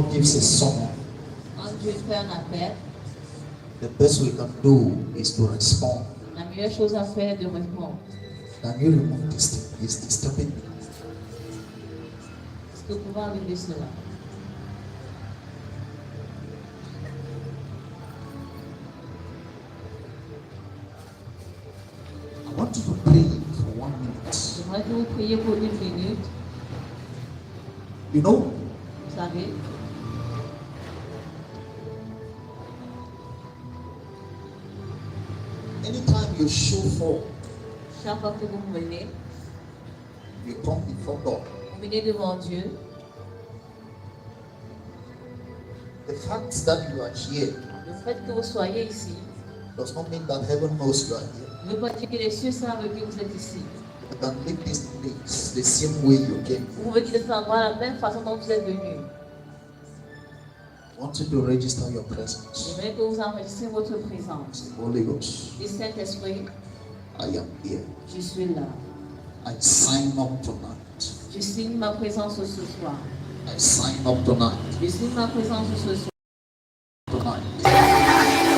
God gives a summon, Quand Dieu fait un appel, the best we can do is to respond. la meilleure chose à faire est de répondre. Can you remove this thing? It's disturbing me. Est-ce que vous pouvez enlever cela? I want you to pray for 1 minute. J'aimerais que vous priez pour 1 minute. You know, Vous savez, anytime you show forth, chaque fois que vous venez, you come before God. vous venez devant Dieu. The fact that you are here Le fait que vous soyez ici does not mean that heaven knows you are here. ne veut pas dire que les cieux savent que vous êtes ici. You can make this place the same way you came. Vous pouvez quitter cet endroit de la même façon dont vous êtes venu. I want you to register your presence. J'aimerais que vous enregistrez votre présence. Holy Ghost, Et Saint-Esprit, I am here. je suis là. I sign up tonight. Je signe ma présence ce soir. I sign up tonight. Je signe ma présence ce soir. Tonight.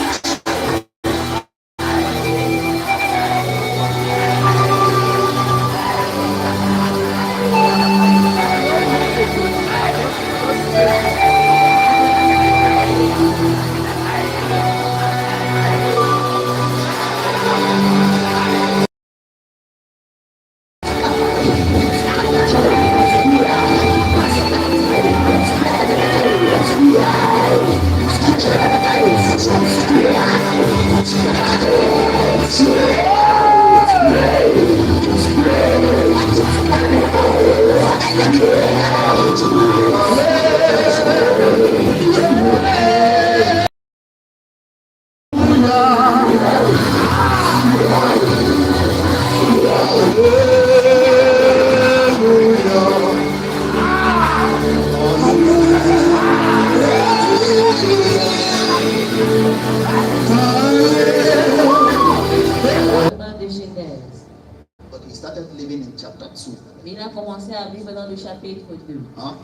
But he started living in chapter 2. Il a commencé à vivre dans le chapitre 2. Huh?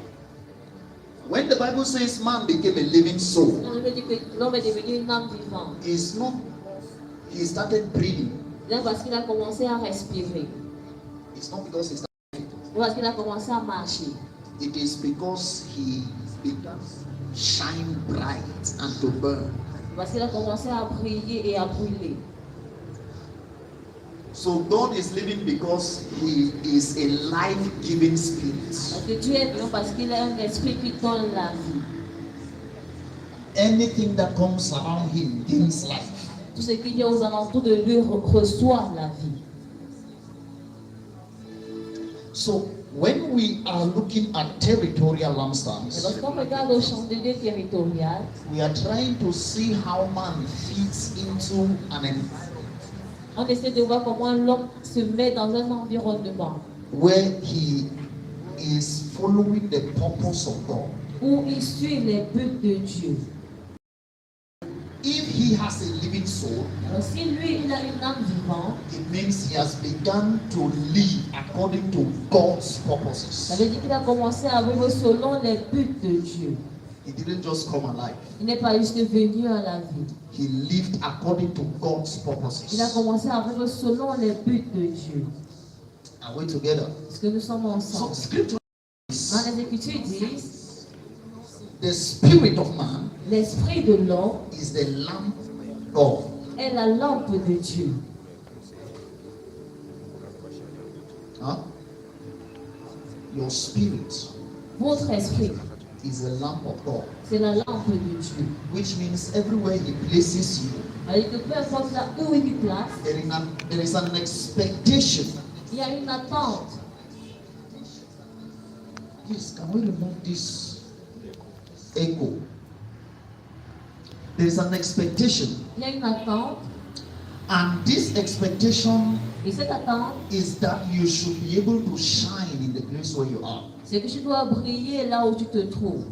When the Bible says man became a living soul, Quand je veux dire que l'homme est devenu une âme vivante, it's not he started breathing. c'est parce qu'il a commencé à respirer. It's not because he started C'est parce qu'il a commencé à marcher. it is because he began shine bright and to burn. Parce qu'il a commencé à briller et à brûler. So God is living because he is a life-giving spirit. Parce que Dieu est vivant parce qu'il est un esprit qui donne la vie. Anything that comes around him gains life. Tout ce qui est aux alentours de lui reçoit la vie. So when we are looking at territorial Et lampstands, lorsqu'on regarde le chandelier territorial, we are trying to see how man fits into an environment on essaie de voir comment l'homme se met dans un environnement where he is following the purpose of God. où il suit les buts de Dieu. If he has a living soul, Alors si lui, il a une âme vivante, it means he has begun to live according to God's ça purposes. veut dire qu'il a commencé à vivre selon les buts de Dieu. He didn't just come alive. Il n'est pas juste venu à la vie. He lived according to God's Il a purposes. commencé à vivre selon les buts de Dieu. Are we together? Parce que nous sommes So ensemble. scripture Dans says, les Écritures disent, the spirit of man l'esprit de l'homme is the lamp of God. est la lampe de Dieu. Huh? Your spirit Votre esprit, is the lamp of God, c'est la lampe de Dieu. which means everywhere he places you, Alors que peu importe là où il place, there is an expectation. il y a une attente. Please, can we remove this echo? There is an expectation, Il y a une attente. and this expectation Et cette attente, is that you should be able to shine in the place where you are, c'est que tu dois briller là où tu te trouves.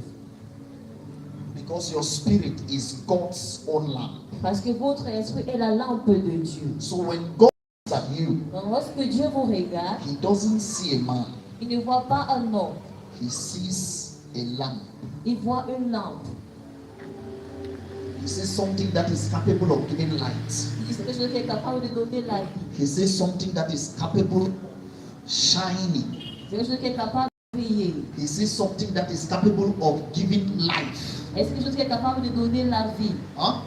because your spirit is God's own lamp. Parce que votre esprit est la lampe de Dieu. So when God looks at you, Donc lorsque Dieu vous regarde, he doesn't see a man, il ne voit pas un homme, he sees a lamp. Il voit une lampe. He sees something that is capable of giving light. Il dit c'est quelque chose qui est capable de donner la vie. He sees something that is capable of shining. C'est quelque chose qui est capable de briller. He sees something that is capable of giving life. Et c'est quelque chose qui est capable de donner la vie. Huh?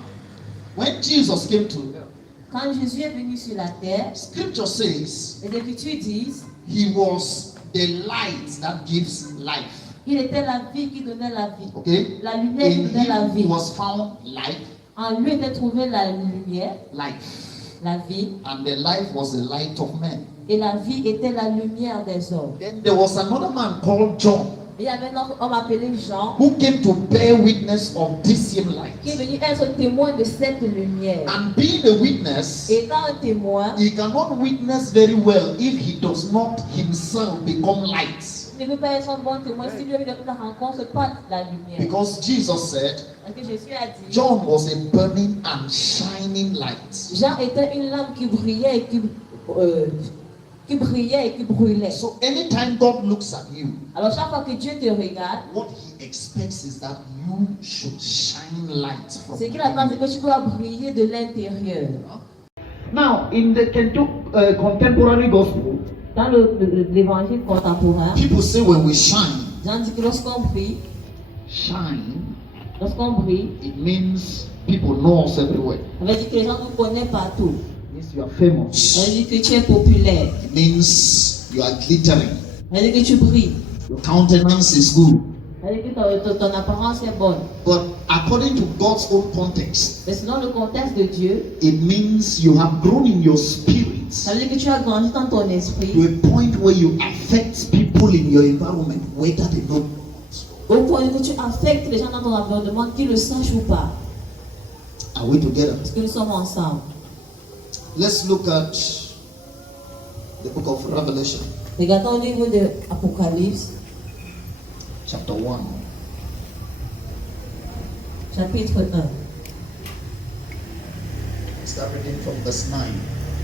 When Jesus came to earth, Quand Jésus est venu sur la terre, Scripture says les Écritures disent he was the light that gives life. qu'il était la vie qui donnait la vie. Okay? La lumière qui In donnait la him vie. was found life, En lui était trouvée la lumière, life. la vie, And the life was the light of men. et la vie était la lumière des hommes. Then there was another man called John Il y avait un autre homme appelé Jean who came to bear witness of this same qui est light. venu être témoin de cette lumière. And being a witness, Étant un témoin, he cannot witness very well if he does not himself become light. il ne peut pas être un bon témoin si lui ne rencontre pas la lumière. Because Jesus said, Parce que Jésus a dit, John was a burning and shining light. Jean était une lampe qui brillait et qui brûlait. So anytime God looks at you, Alors chaque fois que Dieu te regarde, what he expects is that you should shine light from ce qu'il attend, c'est que tu dois briller de l'intérieur. Now, in the contemporary gospel, Dans l'évangile contemporain, people say when we shine, Jean dit que lorsqu'on brille, it means people know us everywhere. ça veut dire que les gens nous connaissent partout. It means you are famous. Ça veut dire que tu es populaire. It means you are glittering. Ça veut dire que tu brilles. Your countenance is good. Ça veut dire que ton apparence est bonne. But according to God's own context, Mais selon le contexte de Dieu, it means you have grown in your spirit ça veut dire que tu as grandi dans ton to esprit a point where you affect people in your environment, whether they know. au point que tu affectes les gens dans ton environnement, qu'ils le sachent ou pas. Are we together? Parce que nous sommes ensemble. Let's look at the book of Revelation, Regardons au livre de Apocalypse, chapter 1. chapitre 1, Start reading from verse 9.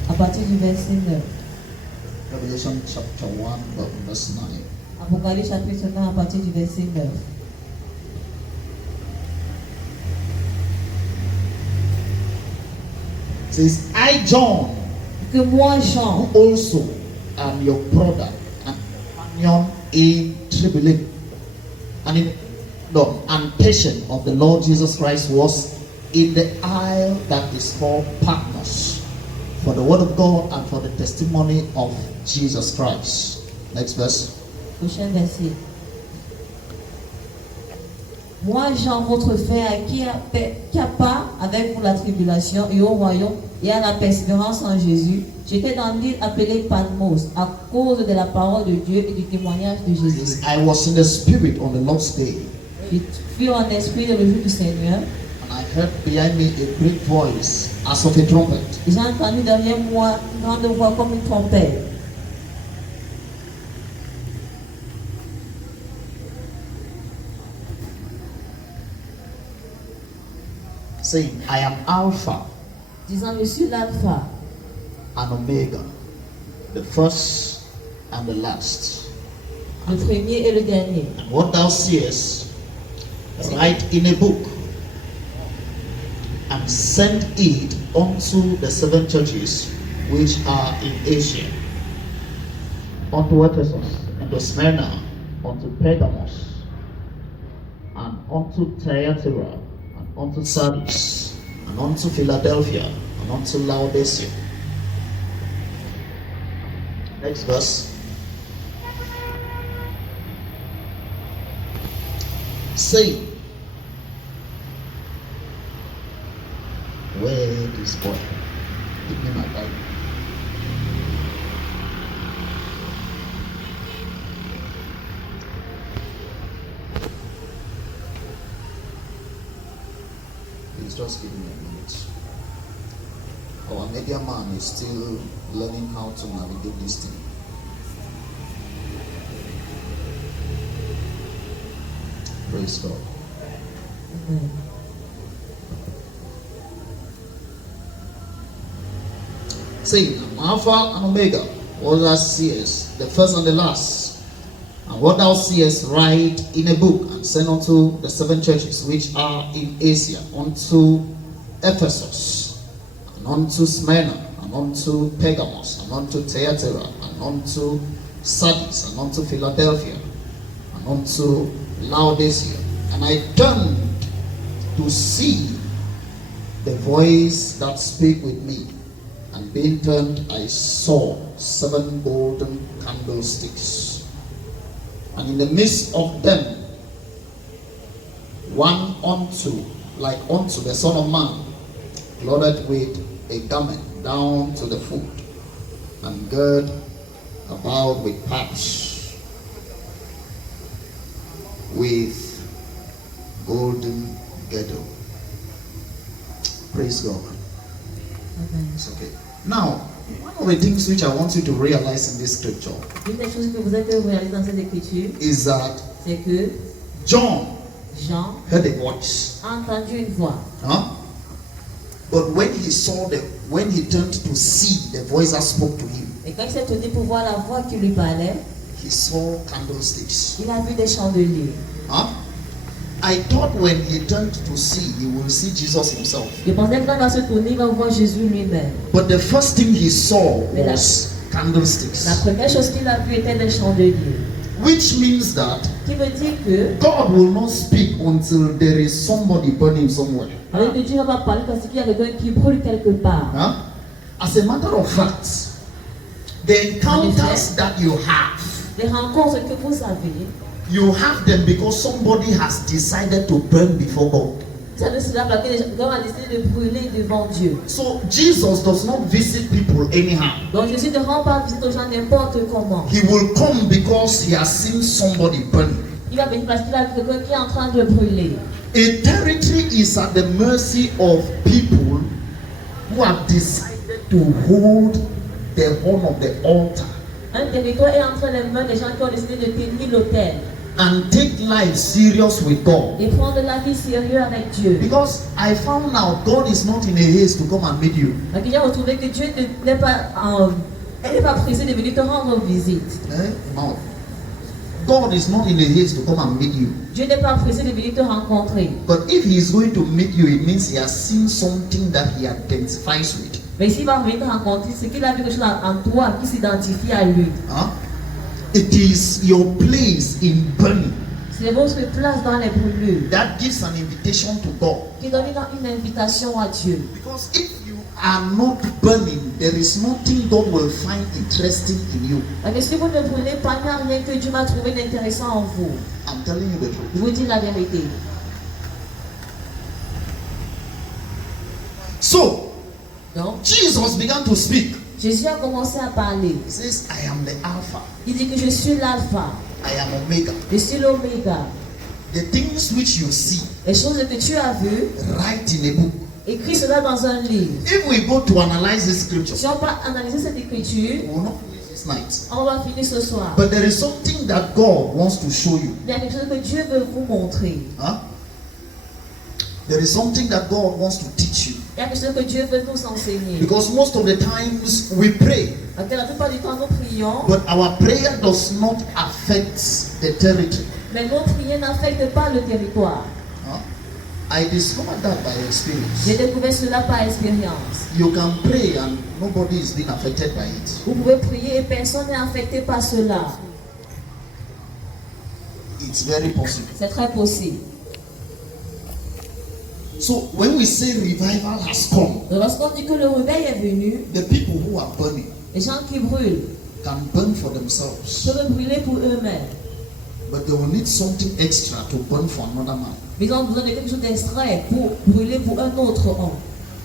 à partir du verset 9. Revelation chapter 1, verse 9. Apocalypse chapitre 1, à partir du verset 9. It says, I, John, Que moi, Jean, who also am your brother and companion in tribulation and patient of the Lord Jesus Christ, was in the isle that is called Patmos for the word of God and for the testimony of Jesus Christ. Next verse. prochain verset. Moi, Jean, votre frère, qui a part avec vous la tribulation et au royaume et à la persévérance en Jésus, j'étais dans l'île appelée Patmos à cause de la parole de Dieu et du témoignage de Jésus. I was in the spirit on the Lord's day, Je fus en esprit le jour du Seigneur. and I heard behind me a great voice as of a trumpet, J'ai entendu derrière moi une grande voix comme une trompette. saying, I am Alpha Disant, je suis l'alpha, and Omega, the first and the last. le premier et le dernier. And what thou seest, write in a book, and send it unto the seven churches which are in Asia, unto Ephesus, unto Smyrna, unto Pergamos, and unto Thyatira, and unto Sardis, and unto Philadelphia, and unto Laodicea. Next verse. Say, where is God? Give me my Bible. Please just give me a minute. Our media man is still learning how to navigate this thing. Praise God. Amen. Saying, I'm Alpha and Omega, all that seers, the first and the last. And what thou seest, write in a book, and send unto the 7 churches which are in Asia, unto Ephesus, and unto Smyrna, and unto Pergamos, and unto Thyatira, and unto Sardis, and unto Philadelphia, and unto Laodicea. And I turned to see the voice that spake with me, and being turned, I saw 7 golden candlesticks. And in the midst of them, one like unto the Son of Man, clothed with a garment down to the foot, and girt about with paps, with golden girdle. Praise God. Amen. It's okay. Now, one of the things which I want you to realize in this scripture Une des choses que vous avez réalisées dans cette écriture, is that c'est que John Jean heard a voice. a entendu une voix. Huh? But when he turned to see the voice that spoke to him, Et quand il s'est tourné pour voir la voix qui lui parlait, he saw candlesticks. il a vu des chandeliers. Huh? I thought when he turned to see, he will see Jesus himself. Je pensais que quand il va se tourner, il va voir Jésus lui-même. But the first thing he saw Mais was candlesticks. La première chose qu'il a vue était des chandeliers. Which means that Qui veut dire que God will not speak until there is somebody burning somewhere. avec que Dieu ne va pas parler parce qu'il y a quelqu'un qui brûle quelque part. Huh? As a matter of fact, the encounters that you have, Les rencontres que vous avez, you have them because somebody has decided to burn before God. ça ne sera pas que les gens ont décidé de brûler devant Dieu. So Jesus does not visit people anyhow. Donc Jésus ne rend pas visite aux gens n'importe comment. He will come because he has seen somebody burning. Il va venir parce qu'il a quelqu'un qui est en train de brûler. A territory is at the mercy of people who have decided to hold the horn of the altar Un territoire est entre les mains des gens qui ont décidé de tenir l'autel and take life serious with God. et prendre la vie sérieuse avec Dieu. Because I found out God is not in a haste to come and meet you. Donc il a retrouvé que Dieu n'est pas pressé de venir te rendre visite. No. God is not in a haste to come and meet you. Dieu n'est pas pressé de venir te rencontrer. But if he is going to meet you, it means he has seen something that he identifies with. Mais s'il va venir te rencontrer, c'est qu'il a vu quelque chose en toi qui s'identifie à lui. Huh? It is your place in burning C'est votre place dans les brûlures that gives an invitation to God. qui donne une invitation à Dieu. Because if you are not burning, there is nothing God will find interesting in you. Parce que si vous ne brûlez pas, il n'y a rien que Dieu va trouver d'intéressant en vous. I'm telling you the truth. Je vous dis la vérité. So, Donc, Jesus began to speak. Jésus a commencé à parler. He says, I am the Alpha, Il dit que je suis l'alpha, I am Omega. je suis l'oméga. The things which you see, Les choses que tu as vues, write in a book. écris cela dans un livre. If we go to analyze this scripture, Si on va analyser cette écriture, we will not finish this night. on va finir ce soir. But there is something that God wants to show you. Il y a quelque chose que Dieu veut vous montrer. Huh? There is something that God wants to teach you. Il y a quelque chose que Dieu veut nous enseigner. Because most of the times we pray, Parce que la plupart du temps, nous prions, but our prayer does not affect the territory. mais nos prières n'affectent pas le territoire. Huh? I discovered that by experience. J'ai découvert cela par expérience. You can pray and nobody is being affected by it. Vous pouvez prier et personne n'est affecté par cela. It's very possible. C'est très possible. So when we say revival has come, Donc lorsqu'on dit que le réveil est venu, the people who are burning les gens qui brûlent can burn for themselves, peuvent brûler pour eux-mêmes. but they will need something extra to burn for another man. Mais ils ont besoin de quelque chose d'extrait pour brûler pour un autre homme.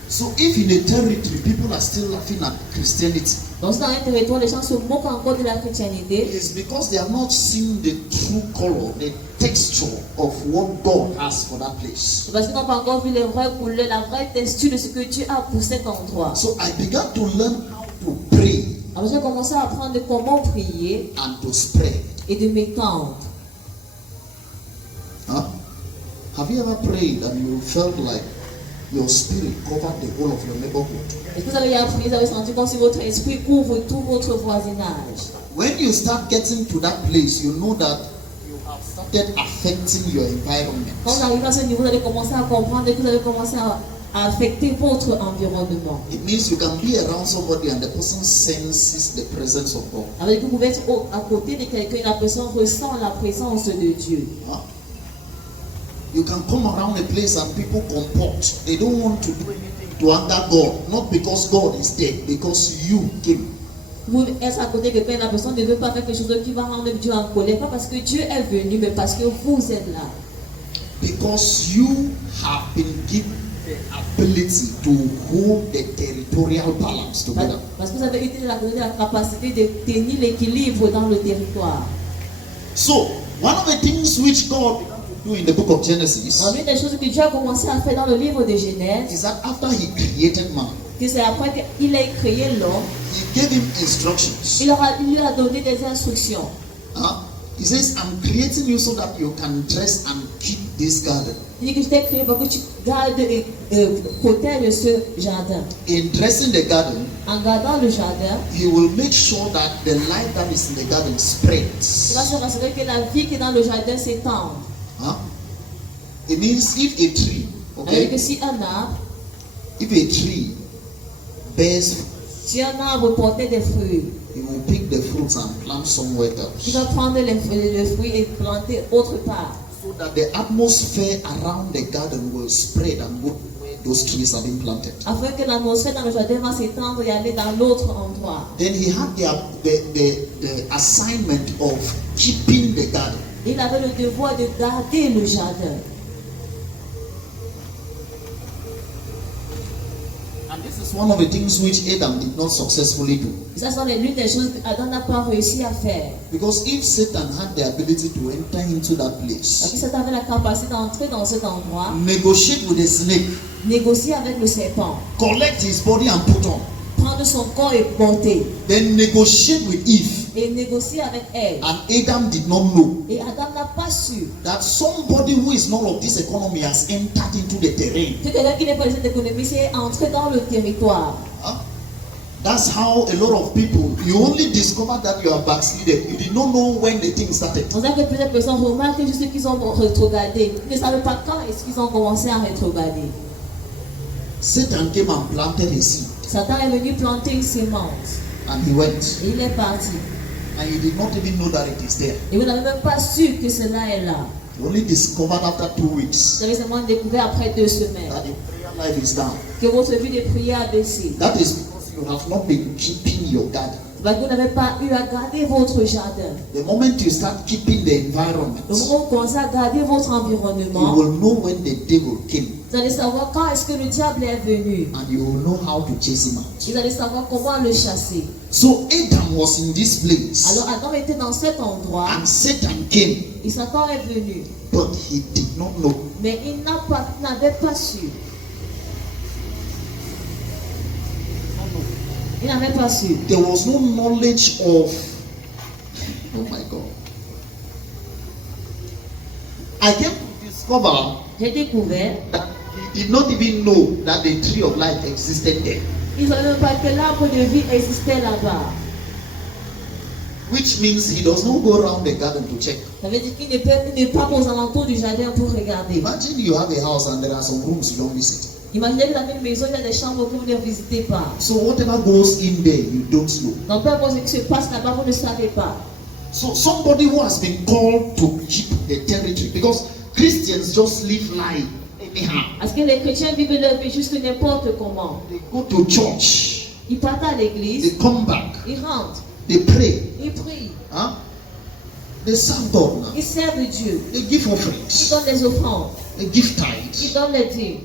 So if in a territory people are still laughing at Christianity, Donc dans un territoire, les gens se moquent encore de la chrétienté. it's because they have not seen the true color, the texture of what God has for that place. Parce qu'ils n'ont pas encore vu les vraies couleurs, la vraie texture de ce que Dieu a pour cet endroit. So I began to learn how to pray Alors j'ai commencé à apprendre comment prier and to spread. et de m'étendre. Huh? Have you ever prayed and you felt like your spirit covered the whole of your neighborhood? Est-ce que vous avez prié, vous avez senti comme si votre esprit couvre tout votre voisinage? when you start getting to that place, you know that you have started affecting your environment. Quand on arrive à ce niveau, vous allez commencer à comprendre que vous allez commencer à affecter votre environnement. It means you can be around somebody and the person senses the presence of God. Avec vous pouvez être à côté de quelqu'un et la personne ressent la présence de Dieu. Huh? You can come around a place and people comport. They don't want to do anything to anger God. Not because God is dead, because you came. Vous êtes à côté de quelqu'un et la personne ne veut pas faire quelque chose qui va rendre Dieu en colère. Pas parce que Dieu est venu, mais parce que vous êtes là. Because you have been given the ability to hold the territorial balance together. Parce que vous avez eu la capacité de tenir l'équilibre dans le territoire. So, one of the things which God began to do in the book of Genesis L'une des choses que Dieu a commencé à faire dans le livre de Genèse, is that after He created man, que c'est après qu'il ait créé l'homme, He gave him instructions. il lui a donné des instructions. He says, I'm creating you so that you can dress and keep this garden. Il dit que je t'ai créé pour que tu gardes et protèges ce jardin. In dressing the garden, En gardant le jardin, He will make sure that the light that is in the garden il spreads. va se rassurer que la vie qui est dans le jardin s'étende. It means if a tree, C'est-à-dire que okay, si un arbre, if a tree bears, si un arbre portait des fruits, he will pick the fruits and plant somewhere il else, va prendre les fruits et planter autre part. so that the atmosphere around the garden will spread and go where those trees have been planted. Afin que l'atmosphère dans le jardin va s'étendre et aller dans l'autre endroit. Then he had the assignment of keeping the garden. Il avait le devoir de garder le jardin. And this is one of the things which Adam did not successfully do. Ça sont l'une des choses qu'Adam n'a pas réussi à faire. Because if Satan had the ability to enter into that Parce place, que Satan avait la capacité d'entrer dans cet endroit, negotiate with the snake, négocier avec le serpent, collect his body and put on, prendre son corps et porter, then negotiate with Eve, et négocier avec elle. and Adam did not know Et Adam n'a pas su that somebody who is not of this economy has entered into the terrain. que quelqu'un qui n'est pas de cette économie s'est entré dans le territoire. That's how a lot of people, you only discover that you are backslided. You did not know when the thing started. C'est pour ça que plusieurs personnes remarquent juste qu'ils ont rétrogradé. Ils ne savent pas quand est-ce qu'ils ont commencé à rétrograder. Satan came and planted a seed, Satan est venu planter une sémence. and he went. Et il est parti. And you did not even know that it is there. Et vous n'avez même pas su que cela est là. You only discovered after 2 weeks Vous avez seulement découvert après 2 semaines that the prayer life is down. que votre vie de prière a baissé. That is because you have not been keeping your garden. Parce que vous n'avez pas eu à garder votre jardin. The moment you start keeping the environment, Le moment où vous commencez à garder votre you environnement, will know when the devil came, vous allez savoir quand est-ce que le diable est venu. and you will know how to chase him out. Vous allez savoir comment le chasser. So Adam was in this place, Alors Adam était dans cet endroit and Satan came, et Satan est venu. but he did not know. Mais il n'avait pas su. Il n'avait pas su. There was no knowledge of, oh my God. I came to discover J'ai découvert, that he did not even know that the tree of life existed there. ils ne savaient même pas que l'arbre de vie existait là-bas. Which means he does not go around the garden to check. Ça veut dire qu'il n'est pas aux alentours du jardin pour regarder. Imagine you have a house and there are some rooms you don't visit. Imaginez que vous avez une maison, il y a des chambres que vous ne visitez pas. So whatever goes in there, you don't know. Donc peu importe ce qui se passe là-bas, vous ne savez pas. So somebody who has been called to keep the territory, because Christians just live life anyhow. Parce que les chrétiens vivent leur vie juste n'importe comment. They go to church, Ils partent à l'église, they come back, ils rentrent, they pray, ils prient, they serve God now. ils servent Dieu, They give ils offerings, donnent des offrandes, they give ils tithes. donnent les dîmes,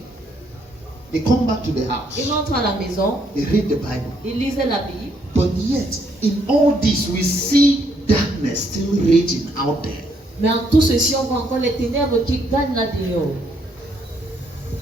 They come back to the house, ils rentrent à la maison, they read the Bible. ils lisent la Bible. But yet, in all this, we see darkness still raging out there. Mais en tout ceci, on voit encore les ténèbres qui gagnent là-dehors.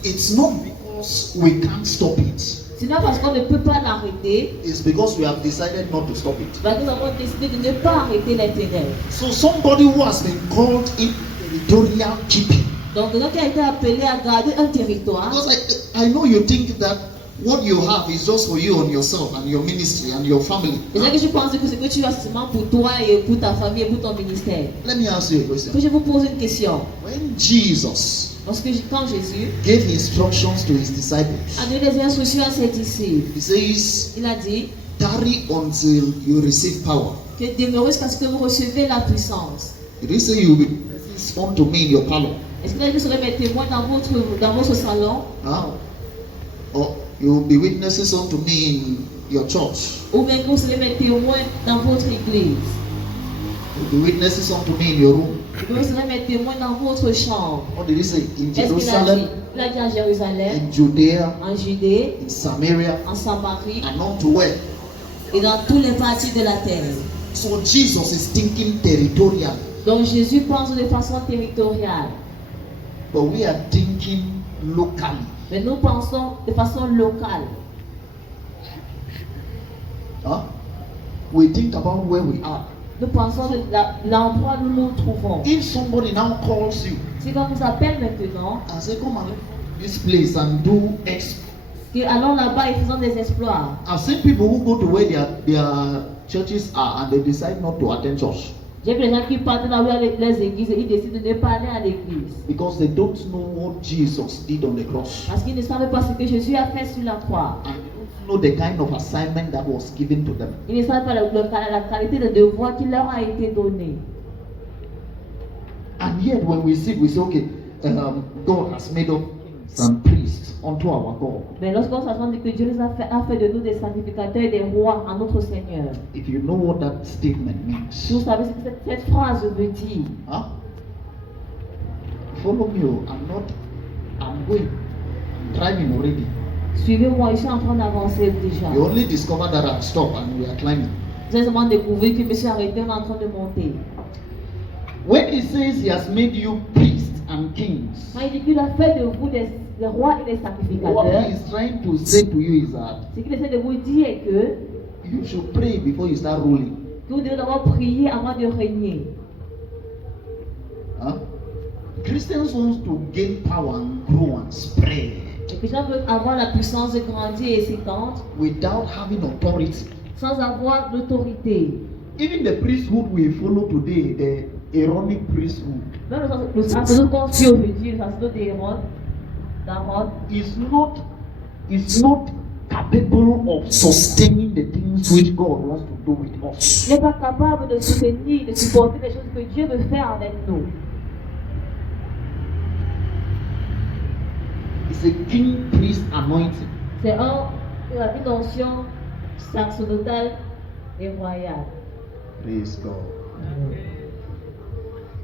It's not because we can't stop it. Ce n'est pas parce qu'on ne peut pas l'arrêter, It's because we have decided not to stop it. parce que nous avons décidé de ne pas arrêter les ténèbres. So somebody who has been called in territorial keeping. Donc, quelqu'un qui a été appelé à garder un territoire, Because I know you think that what you have is just for you and yourself and your ministry and your family. Et c'est que je pense que ce que tu as seulement pour toi et pour ta famille et pour ton ministère. Let me ask you a question. Que je vous pose une question. When Jesus Quand Jésus gave instructions to his disciples, a donné des instructions à ses disciples, he says, il a dit tarry until you receive power. que demeurez jusqu'à ce que vous recevez la puissance. Did he say you will be witnesses unto me in your parlor? Est-ce que vous serez mes témoins dans votre salon? Huh? Or you will be witnesses unto me in your church? Ou bien que vous serez mes témoins dans votre église? You will be witnesses unto me in your room? Ou vous serez mes témoins dans votre chambre? What did he say? In Qu'est-ce qu'il a dit? Jerusalem, Il a dit à Jérusalem, in Judea, en Judée, in Samaria, en Samarie and unto where? et dans toutes les parties de la terre. So Jesus is thinking territorial, Donc Jésus pense de façon territoriale, but we are thinking locally. mais nous pensons de façon locale. Huh? We think about where we are. Nous pensons de l'endroit où nous nous trouvons. If somebody now calls you Si on nous appelle maintenant, and say, come and this place and do X. que allons là-bas et faisons des exploits. I've seen people who go to where their churches are and they decide not to attend church J'ai vu des gens qui partent là où il y a les églises et ils décident de ne pas aller à l'église. because they don't know what Jesus did on the cross Parce qu'ils ne savaient pas ce que Jésus a fait sur la croix. and they don't know the kind of assignment that was given to them. Ils ne savaient pas la qualité de devoir qui leur a été donnée. And yet when we see, we say, okay, God has made us some priests unto our God. Mais lorsqu'on s'attend que Dieu nous a fait de nous des sacrificateurs et des rois à notre Seigneur. If you know what that statement means, Si vous savez ce que cette phrase veut dire. huh? Follow me. I'm going. I'm driving already. Suivez-moi, je suis en train d'avancer déjà. You only discover that I've stopped and we are climbing. J'ai seulement découvert que je me suis arrêté, on est en train de monter. When he says he has made you priests and kings, Quand il dit qu'il a fait de vous des rois et des what sacrificateurs, he is trying to say to you is that ce qu'il essaie de vous dire est que you should pray before you start ruling. vous devez d'abord prier avant de régner. Huh? Christians want to gain power and grow and spread Les chrétiens veulent avoir la puissance de grandir et s'étendre without having authority. sans avoir l'autorité. Even the priesthood we follow today, the Aaronic priesthood, Même le sacerdoce qu'on suit aujourd'hui, le sacerdoce d'Aaron, is not capable of sustaining the things which God wants to do with us. n'est pas capable de soutenir, de supporter les choses que Dieu veut faire avec nous. It's a king priest anointing. C'est une onction sacerdotale et royale. Praise God.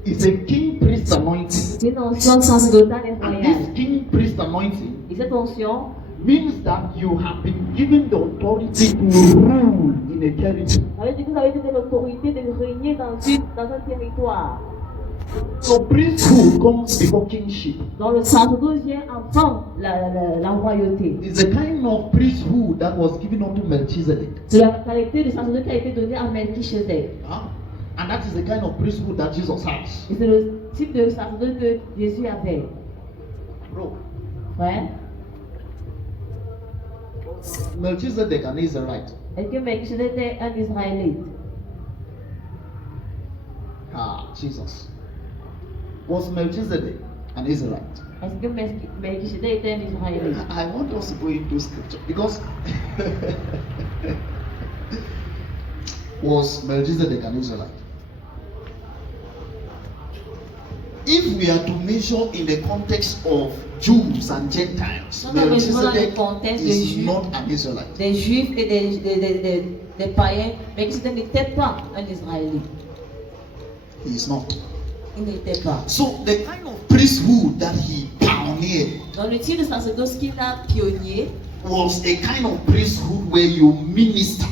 It's a king priest anointing. C'est une onction sacerdotale et And royale. this king priest anointing Et cette onction means that you have been given the authority to rule in a territory. ça veut dire que vous avez donné l'autorité de régner dans un territoire. So priesthood comes before kingship. Dans le sacerdoce vient avant la royauté. It's a kind of priesthood that was given unto Melchizedek. C'est la qualité de sacerdoce qui a été donnée à Melchisedec. Huh? And that is the kind of priesthood that Jesus has. Et c'est le type de sacerdoce que Jésus avait. Bro, Ouais. Melchizedek an Israelite. Est-ce que Melchisedec était un Israélite? Ah, Jesus. Was Melchizedek an Israelite? Est-ce que Melchisedec était un Israélite? I want us to go into scripture because was Melchizedek an Israelite? If we are to measure in the context of Jews and Gentiles, Melchizedek is not an Israelite. Des Juifs et des païens, Melchisedec n'était pas un Israélite. He is not. Il n'était pas. So the kind of priesthood that he pioneered Dans le type de sacerdoce qu'il a pionnier, was a kind of priesthood where you minister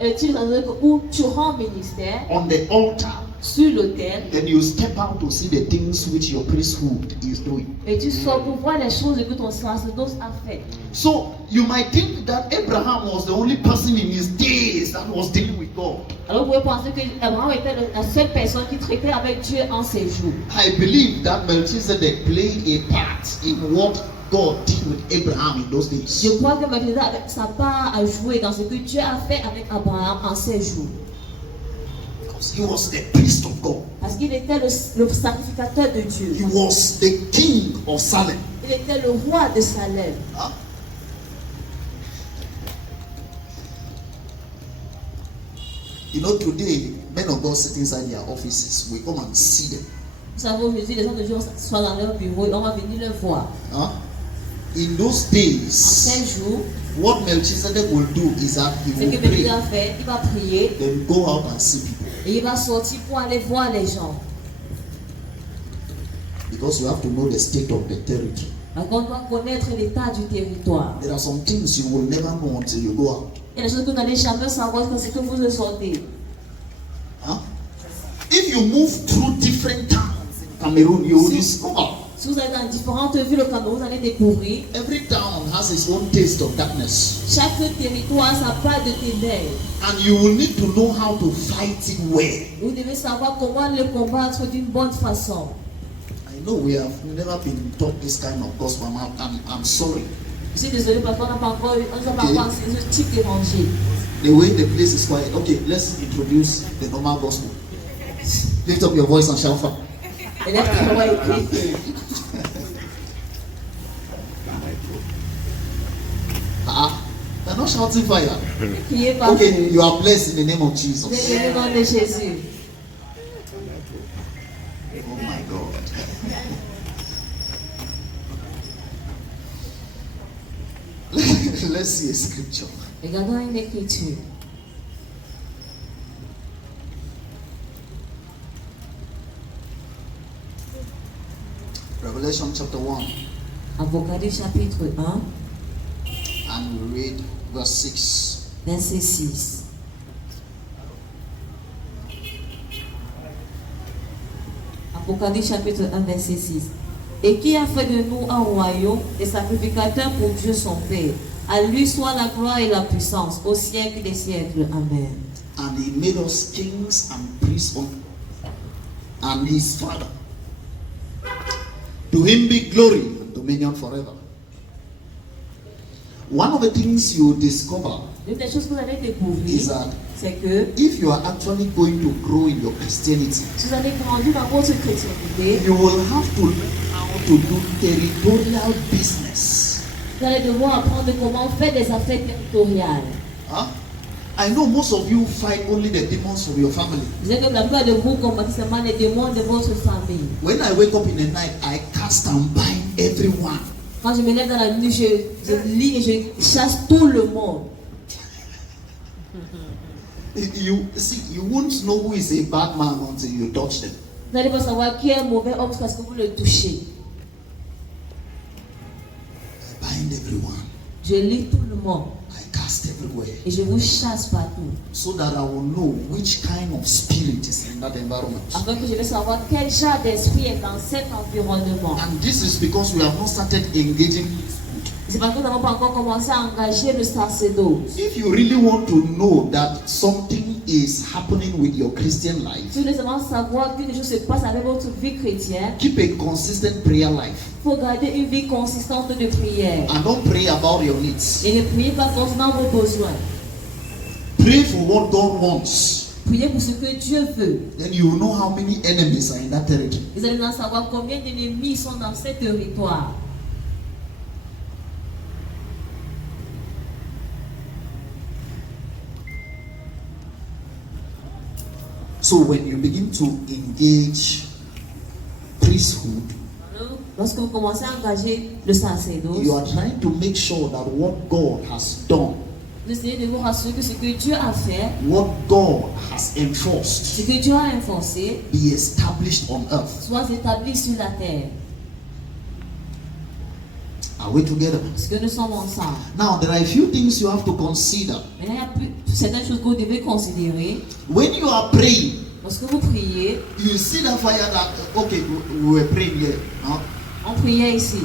un type de sacerdoce où tu rends ministère on the altar, sur l'autel then you step out to see the things which your priesthood is doing. et tu sors pour voir les choses que ton sacerdoce a fait. So you might think that Abraham was the only person in his days that was dealing with God. Alors vous pouvez penser que Abraham était la seule personne qui traitait avec Dieu en ses jours. I believe that Melchizedek played a part in what God did with Abraham in those days. Je crois que Melchizedek avait sa part à jouer dans ce que Dieu a fait avec Abraham en ces jours. Because he was the priest of God. Parce qu'il était le sacrificateur de Dieu. He was the king of Salem. Il était le roi de Salem. Huh? You know, today, men of God sit inside their offices. We come and see them. Vous savez, aujourd'hui, les gens de Dieu sont dans leur bureau et on va venir le voir. Huh? In those En days, ces jours, what Melchizedek will do is that he ce will que pray, Melchizedek a fait, il va prier then go out and see people. et il va sortir pour aller voir les gens. Because you have to know the state of the territory. Donc on doit connaître l'état du territoire. There are some things you will never know until you go out. Il y a des choses que vous n'allez jamais savoir que c'est que vous sortez. Huh? If you move through different towns in Cameroon, you will discover Si vous allez dans différentes villes au Cameroun, vous allez découvrir every town has its own taste of darkness. chaque territoire a sa part de ténèbres. And you will need to know how to fight it well. Vous devez savoir comment le combattre d'une bonne façon. I know we have never been taught this kind of gospel. I'm sorry. Je suis désolé parce qu'on n'a pas encore enseigné ce type d'évangile. The way the place is quiet. Okay, let's introduce the normal gospel. Lift up your voice and shout fire. Et là, on va écrire. They're not shouting fire. Criez par Okay, you are blessed in the name of Jesus. le nom de Jésus. Oh my God. Let's see a scripture. Regardons une écriture. Revelation chapter 1, Apocalypse chapitre 1, and we read verse 6. verset 6. Apocalypse chapitre 1, verset 6. Et qui a fait de nous un royaume et sacrificateur pour Dieu son Père. À lui soit la gloire et la puissance au siècle des siècles. Amen. And he made us kings and priests and his father. To him be glory and dominion forever. One of the things you discover L'une des choses que vous allez is découvrir, that c'est que if you are actually going to grow in your Christianity, si vous allez grandir dans votre chrétienté, you will have to learn how to do territorial business. vous allez devoir apprendre comment faire des affaires territoriales. Huh? I know most of you fight only the demons from your family. Vous savez que la plupart de vous combattez seulement les démons de votre famille. When I wake up in the night, I cast and bind everyone. Quand je me lève dans la nuit, je lis et je chasse tout le monde. You see, you won't know who is a bad man until you touch them. Vous n'allez pas savoir qui est un mauvais homme parce que vous le touchez. I bind everyone. Je lis tout le monde I cast everywhere. et je vous chasse partout. So that I will know which kind of spirit is in that environment. Afin que je vais savoir quel genre d'esprit est dans cet environnement. And this is because we have not started engaging. C'est parce que nous n'avons pas encore commencé à engager le sacerdoce. If you really want to know that something is happening with your Christian life, Si vous voulez seulement savoir qu'une chose se passe avec votre vie chrétienne, keep a consistent prayer life. il faut garder une vie consistante de prière. And don't pray about your needs. Et ne priez pas forcément vos besoins. Pray for what God wants. Priez pour ce que Dieu veut. Then you will know how many enemies are in that territory. Vous allez en savoir combien d'ennemis sont dans ce territoire. So when you begin to engage priesthood, Alors, lorsque vous commencez à engager le sacerdoce, you are trying to make sure that what God has done, vous essayez de vous rassurer que ce que Dieu a fait, what God has ce enforced, que Dieu a enforcé, be established on earth. soit établi sur la terre. Are we together? Parce que nous sommes ensemble. Now, there are a few things you have to consider. Maintenant, il y a certaines choses que vous devez considérer. When you are praying, Lorsque vous priez, you see that fire that, okay, we were praying here. Huh? on priait ici.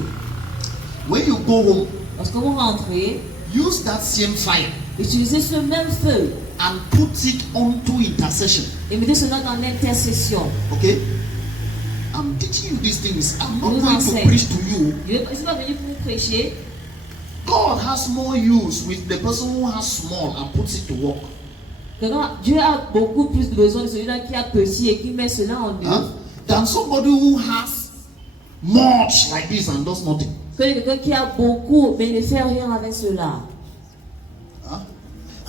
When you go home, Lorsque vous rentrez, use that same fire utilisez ce même feu and put it onto intercession. et mettez cela dans l'intercession. Okay? I'm teaching teaching you these things. I'm not Nous going to enseigne. preach to you. Dieu n'est pas venu pour vous prêcher. God has more use with the person who has small and puts it to work. Que Dieu a beaucoup plus de besoin de celui-là qui a petit et qui met cela en œuvre Than somebody who has much like this and does nothing. que quelqu'un qui a beaucoup mais ne fait rien avec cela.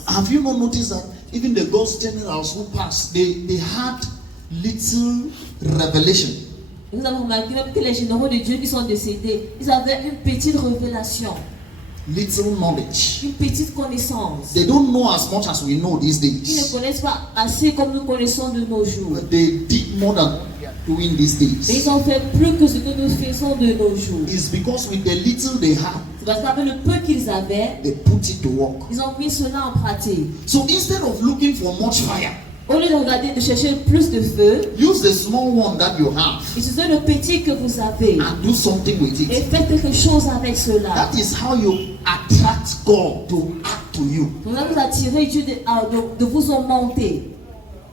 Have you not noticed that even the God's generals who passed, they had little revelation. Nous avons remarqué même que les généraux de Dieu qui sont décédés, ils avaient une petite révélation, Little knowledge. une petite connaissance. They don't know as much as we know these Ils ne days. connaissent pas assez comme nous connaissons de nos jours. But they did more than what we are doing these Mais days. ils ont fait plus que ce que nous faisons de nos jours. It's because with the little they have, C'est parce qu'avec le peu qu'ils avaient, they put it to work. ils ont mis cela en pratique. So instead of looking for much fire, Au lieu de regarder, de chercher plus de feu, use the small one that you have utilisez le petit que vous avez and do something with et it. faites quelque chose avec cela. That is how you attract God to act to you. Vous allez vous attirer Dieu de vous augmenter.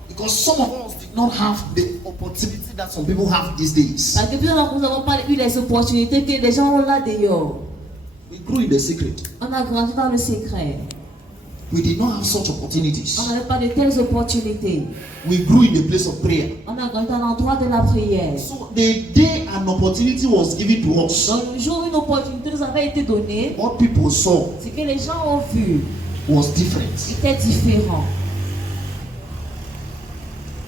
Because some of us did not have the opportunity that some people have these days. Parce que plusieurs d'entre nous n'avons pas eu les opportunités que les gens ont là dehors. We grew in the secret. On a grandi dans le secret. We did not have such opportunities. On n'avait pas de telles opportunités. We grew in the place of prayer. On a grandi dans l'endroit de la prière. So the day an opportunity was given to us, Donc le jour où une opportunité nous avait été donnée, what people saw ce que les gens ont vu was different. était différent.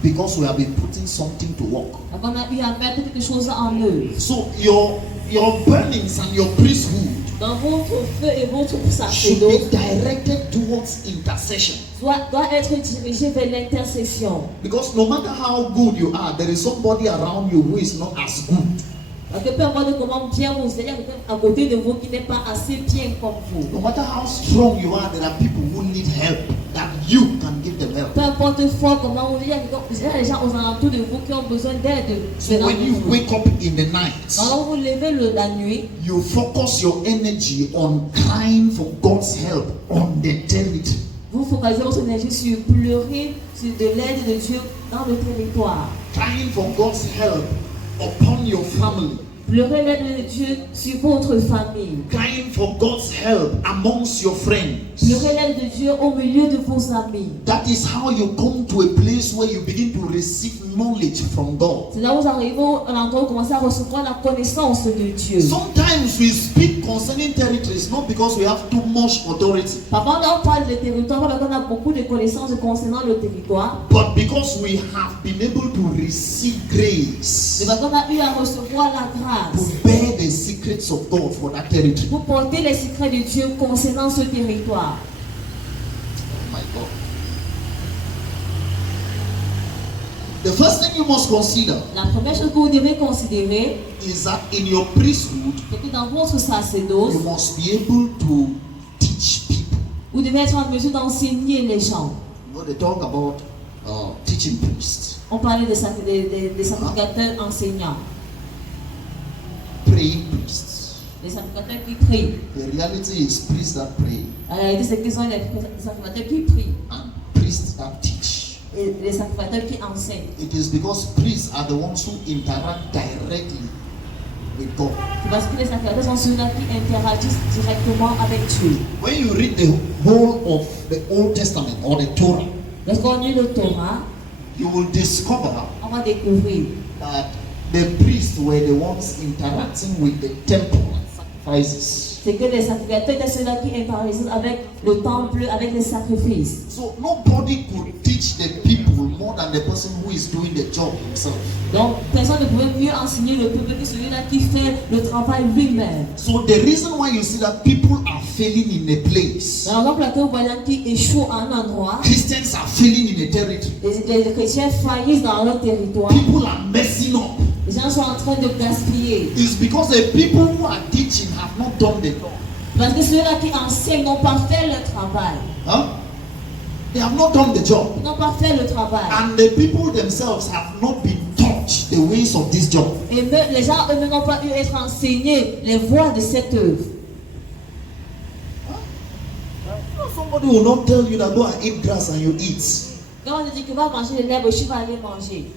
Because we have been putting something to work. Donc on a eu à mettre quelque chose en œuvre. So your burnings and your priesthood Dans votre feu et votre should sacerdoce be directed towards intercession. doit être dirigé vers l'intercession. Because no matter how good you are, there is somebody around you who is not as good. Parce que peu importe comment bien vous êtes, il y a quelqu'un à côté de vous qui n'est pas assez bien comme vous. No matter how strong you are, there are people who need help that you can give them help. Peu importe fort comment vous êtes, il y a des gens aux alentours de vous qui ont besoin d'aide. So when you wake up in the night, Alors vous levez la nuit, you focus your energy on crying for God's help on the territory. vous focalisez votre énergie sur pleurer sur de l'aide de Dieu dans le territoire. Crying for God's help upon your family. Pleurez l'aide de Dieu sur votre famille. Crying for God's help amongst your friends. Pleurez l'aide de Dieu au milieu de vos amis. That is how you come to a place where you begin to receive knowledge from God. C'est là où vous arrivez à l'endroit où vous commencez à recevoir la connaissance de Dieu. Sometimes we speak concerning territories not because we have too much authority, Parfois, on parle de territoire parce qu'on a beaucoup de connaissances concernant le territoire. but because we have been able to receive grace C'est parce qu'on a eu à recevoir la to grâce bear the secrets of God for that territory. pour porter les secrets de Dieu concernant ce territoire. Oh my God. The first thing you must consider La première chose que vous devez considérer, is that in your priesthood, c'est que dans votre sacerdoce, you must be able to teach people. vous devez être en mesure d'enseigner les gens. You know, they talk about teaching priests, On parlait des sacrificateurs enseignants, praying priests. des sacrificateurs qui prient. The reality is priests that pray La réalité, c'est qu'ils sont des sacrificateurs qui prient and priests that teach. et des sacrificateurs qui enseignent. It is because priests are the ones who interact directly with God. C'est parce que les sacrificateurs sont ceux-là qui interagissent directement avec Dieu. When you read the whole of the Old Testament or the Torah, Lorsqu'on lit le Torah, you will discover on va découvrir that the priests were the ones interacting with the temple sacrifices. c'est que les sacrificateurs étaient ceux-là qui interagissent avec le temple, avec les sacrifices. So nobody could teach the people more than the person who is doing the job himself. Donc, personne ne pouvait mieux enseigner le peuple que celui-là qui fait le travail lui-même. So the reason why you see that people are failing in a place, Par exemple, laquelle vous voyez qui échoue à un endroit, Christians are failing in a territory, les chrétiens faillissent dans leur territoire, people are messing up, les gens sont en train de gaspiller. is because the people who are teaching have not done the job. Parce que ceux-là qui enseignent n'ont pas fait le travail. Huh? They have not done the job. Ils n'ont pas fait le travail. And the people themselves have not been taught the ways of this job. Et les gens eux-mêmes n'ont pas eu à être enseignés les voies de cette œuvre. Somebody will not tell you that go and eat grass and you eat. Quand on te dit que va manger les lèvres, tu vas aller manger.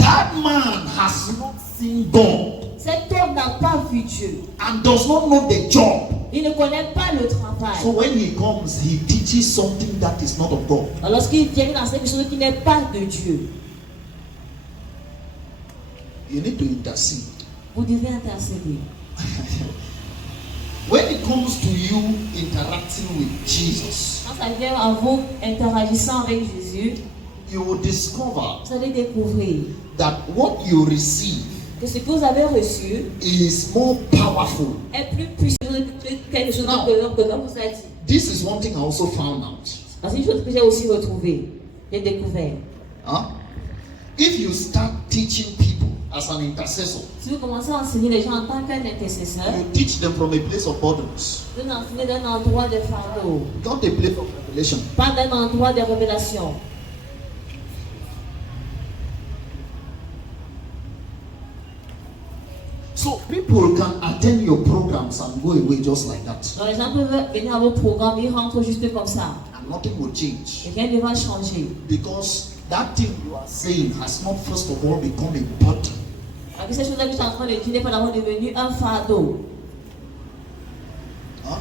That man has not seen God Cet homme n'a pas vu Dieu. and does not know the job. Il ne connaît pas le travail. So when he comes, he teaches something that is not of God. Alors lorsqu'il vient, il enseigne quelque chose qui n'est pas de Dieu. You need to intercede. Vous devez intercéder. When it comes to you interacting with Jesus, Quand ça vient à vous interagissant avec Jésus, you will discover vous allez découvrir that what you receive que ce que vous avez reçu is more powerful. est plus puissant que quelque chose Non. que l'homme vous a dit. This is one thing I also found out. C'est une chose que j'ai aussi retrouvée, j'ai découvert. Huh? If you start teaching people as an intercessor, Si vous commencez à enseigner les gens en tant qu'un intercesseur, you teach them from a place of burdens, vous enseignez d'un endroit de fardeau, not a place of revelation. pas d'un endroit de révélation. So people can attend your programs and go away just like that, Donc les gens peuvent venir à vos programmes, ils rentrent juste comme ça. and nothing will change. Et rien ne va changer. Because that thing you are saying has not first of all become a burden. Parce que cette chose-là que je suis en train de dire n'est pas d'abord devenu un fardeau. Huh?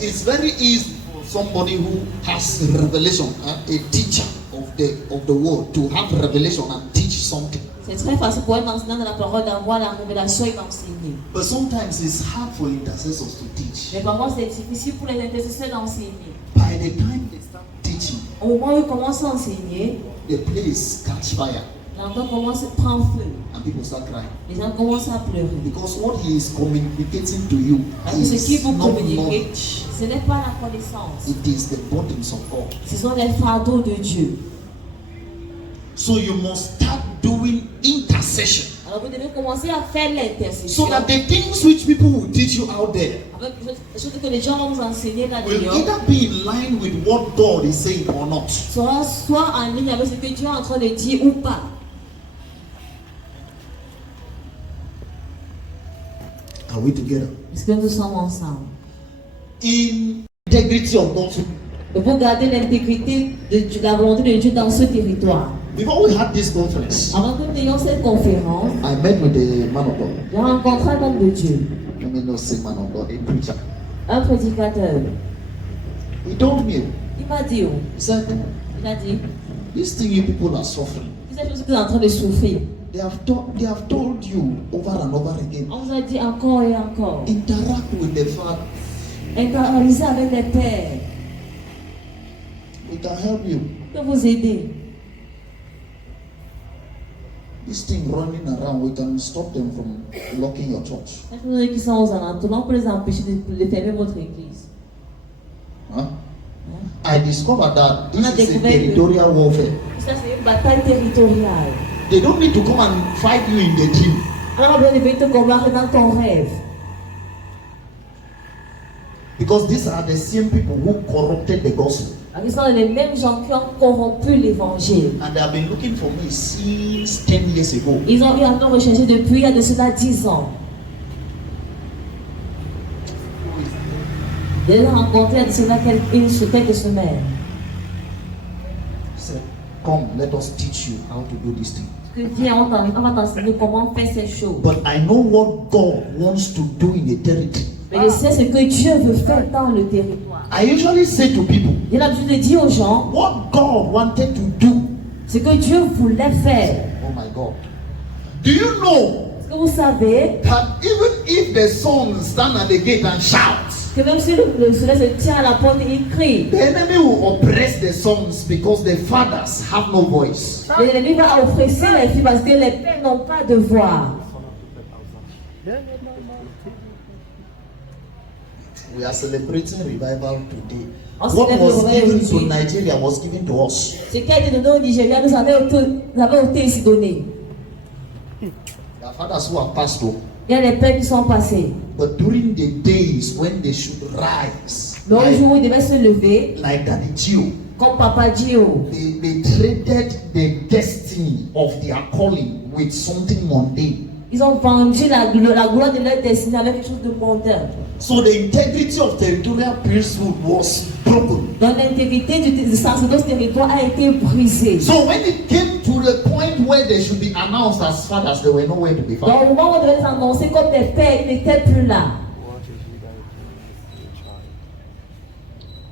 It's very easy for somebody who has revelation, a teacher of the word, to have revelation and teach something. C'est très facile pour un enseignant de la parole d'avoir la révélation et d'enseigner. But sometimes it's hard for intercessors to teach. Mais parfois c'est difficile pour les intercesseurs d'enseigner. By the time they start teaching, Au moment où ils commencent à enseigner, the place catch fire l'endroit commence à prendre feu. and people start crying. Les gens commencent à pleurer. Because what he is communicating to you Parce que ce qui is vous not communique, knowledge. ce n'est pas la connaissance. It is the burdens of God. Ce sont les fardeaux de Dieu. So you must start doing intercession. Alors vous devez commencer à faire l'intercession. So that the things which people will teach you out there Avec les choses que les gens vont vous enseigner will là-dedans, either be in line with what God is saying or not. sera soit en ligne avec ce que Dieu est en train de dire ou pas. Are we together? Est-ce que nous sommes ensemble? Integrity of God's will. Et pour garder l'intégrité de la volonté de Dieu dans ce territoire. Before we had this conference, Avant que nous ayons cette conférence, I met with the man of God. j'ai rencontré un homme de Dieu, Let me not say man of God, a preacher. un prédicateur. He told me, Il m'a dit, he said, il a dit, this thing you people are suffering. cette chose que vous êtes en train de souffrir. They have told you over and over again. On vous a dit encore et encore. Interact with the Father. Intériorisez avec les pères. We can help you. Que vous aider. This thing running around, we can stop them from locking your church. Les personnes qui sont aux alentours, on peut les empêcher de fermer votre église. Huh? I discovered that On a this is a découvert que- territorial warfare. Ça, c'est une bataille territoriale. They don't need to come and fight you in the dream. Alors, on va venir te combattre dans ton rêve. Because these are the same people who corrupted the gospel. Ils sont les mêmes gens qui ont corrompu l'évangile. And they have been looking for me since 10 years ago. Ils ont eu à nous rechercher depuis il y a de cela 10 ans. Ils les ont rencontrés il y a de cela quelques semaines. He said, come, let us teach you how to do this thing. Que viens, on va t'enseigner comment faire ces choses. But I know what God wants to do in a territory. Mais je sais ce que Dieu veut faire dans le territoire. I usually say to people, Il a l'habitude de dire aux gens what God wanted to do. ce que Dieu voulait faire. Oh my God. Do you know Est-ce que vous savez that even if the son stand at the gate and shouts, que même si le soleil se tient à la porte et il crie, the enemy will oppress the sons because the fathers have no voice. l'ennemi va oppresser les filles parce que les pères n'ont pas de voix. We are celebrating revival today. On What célèbre was le réveil given to aujourd'hui. Nigeria was given to us. Ce qui a été donné au Nigeria, nous avons été ici donné. There are fathers who have passed on. Il y a les pères qui sont passés. But during the days when they should rise, Mais au jour où ils devaient se lever, like Daddy Gio, comme Papa Dio, they traded the destiny of their calling with something mundane. Ils ont vendu la gloire de leur destinée avec quelque chose de mondain. So the integrity of territorial priesthood was broken. Donc l'intégrité du sacerdoce territoire a été brisée. So when it came to the point where they should be announced as fathers, they were nowhere to be found. Donc au moment où on devait les annoncer comme des pères, ils n'étaient plus là.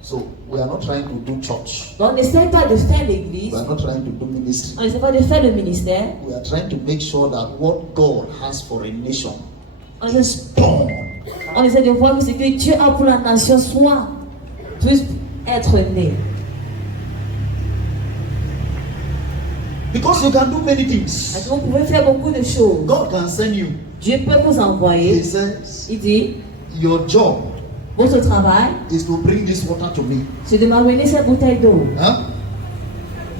So we are not trying to do church. Donc on n'essaie pas de faire l'église, We are not trying to do ministry. on n'essaie pas de faire le ministère. We are trying to make sure that what God has for a nation On is essaie, done. on essaie de voir que ce que Dieu a pour la nation puisse être né. Because you can do many things. Parce que vous pouvez faire beaucoup de choses. God can send you. Dieu peut vous envoyer. He says, Il dit, your job votre travail, is to bring this water to me. c'est de m'amener cette bouteille d'eau. Huh?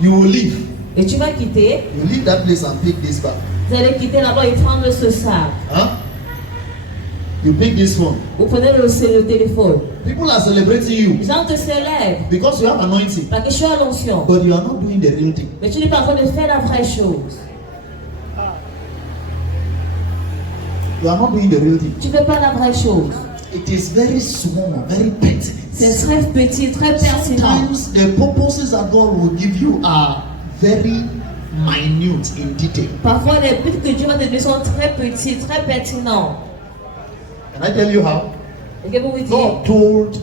You will leave. Et tu vas quitter, You leave that place and pick this back. vous allez quitter là-bas et prendre ce sac. Huh? You pick this one. Vous prenez le téléphone. People are celebrating you Les gens te célèbrent because you have anointing, parce que tu as l'onction. but you are not doing the real thing. Mais tu n'es pas en train de faire la vraie chose. You are not doing the real thing. Tu ne fais pas la vraie chose. It is very small, very pertinent. C'est très petit, très pertinent. Sometimes the purposes that God will give you are very minute in detail. Parfois, les buts que Dieu va te donner sont très petits, très pertinents. Can I tell you how? Et que vous vous dites, God told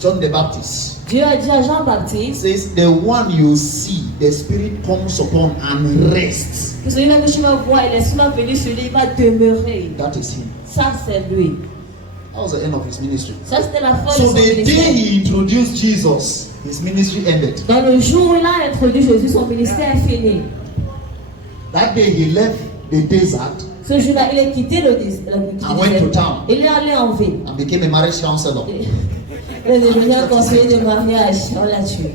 John the Baptist, Dieu a dit à He Jean-Baptiste says, the one you see, the Spirit comes upon and rests. que celui-là que tu vas voir et l'esprit va venir sur lui, il va demeurer. That is Him. Ça, c'est lui. That was the end of His ministry. Ça, c'était la fin de So son the day ministère. He introduced Jesus, His ministry ended. Dans le jour où il a introduit Jésus, son ministère est fini. That day He left the desert Ce jour-là, il a quitté le and went to town Il est allé en ville. and became a marriage counselor. Il est devenu un conseiller de mariage. On l'a tué.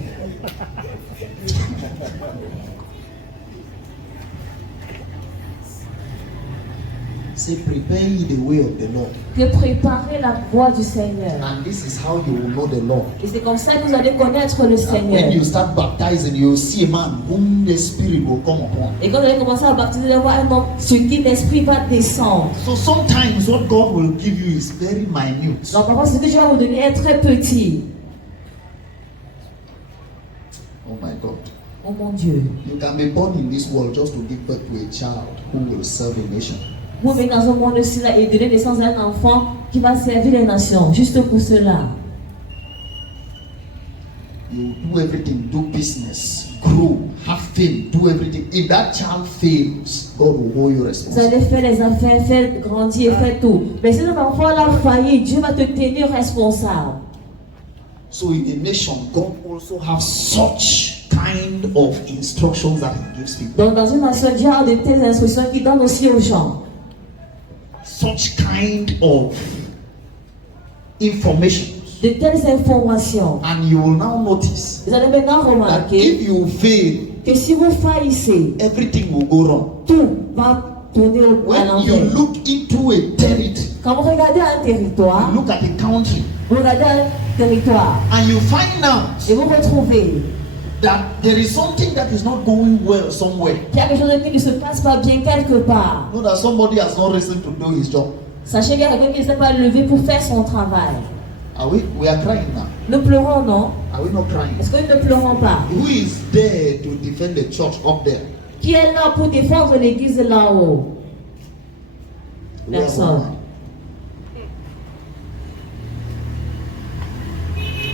Say, prepare ye the way of the Lord. Que préparer la voie du Seigneur. And this is how you will know the Lord. Et c'est comme ça que vous allez connaître le And Seigneur. when you start baptizing, you will see a man whom the Spirit will come upon. Et quand vous allez commencer à baptiser, vous allez voir un homme sur qui l'Esprit va descendre. So sometimes what God will give you is very minute. Donc parfois, ce que Dieu va vous donner est très petit. Oh my God. Oh mon Dieu. You can be born in this world just to give birth to a child who will serve a nation. Vous venez dans un monde aussi là et donner naissance à un enfant qui va servir les nations. Juste pour cela. You do everything, do business, grow, have fame, do everything. If that child fails, God will hold you Vous responsible. allez faire les affaires, faire grandir, faire tout. Mais si cet enfant là failli, Dieu va te tenir responsable. So in the nation, God also has such kind of instructions that He gives people. Donc dans une nation, Dieu a de telles instructions qu'il donne aussi aux gens. Such kind of information. De telles informations. And you will now notice Vous allez maintenant that remarquer if you fail, que si vous faillissez, everything will go wrong. tout va tourner à When you l'envers. look into a territory, Quand vous regardez un territoire, you look at a country, vous regardez un territoire and you find out et vous retrouvez that there is something that is not going well somewhere. qu'il y a quelque chose qui ne se passe pas bien quelque part. Know that somebody has not risen to do his job. Sachez qu'il y a quelqu'un qui ne s'est pas levé pour faire son travail. We are crying now. Nous pleurons, non? Are we not crying? Est-ce que nous ne pleurons pas? Who is there to defend the church up there? Qui est là pour défendre l'église là-haut? We are Personne. one.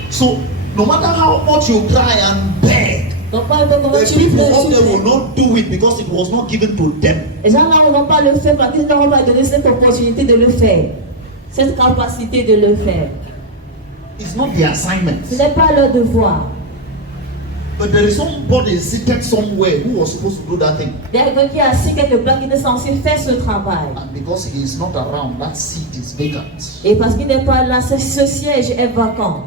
So no matter how much you cry and beg, Donc, pas le moment the tu people pleures, up tu there will pleures. not do it because it was not given to them. Les gens là ne vont pas le faire parce qu'ils ne leur ont pas donné cette opportunité de le faire. Cette capacité de le faire. It's not the assignment. Ce n'est pas leur devoir. But there is somebody seated somewhere who was supposed to do that thing. Il y a quelqu'un qui est assis quelque part qui est censé faire ce travail. And because he is not around, that seat is vacant. Et parce qu'il n'est pas là, ce siège est vacant.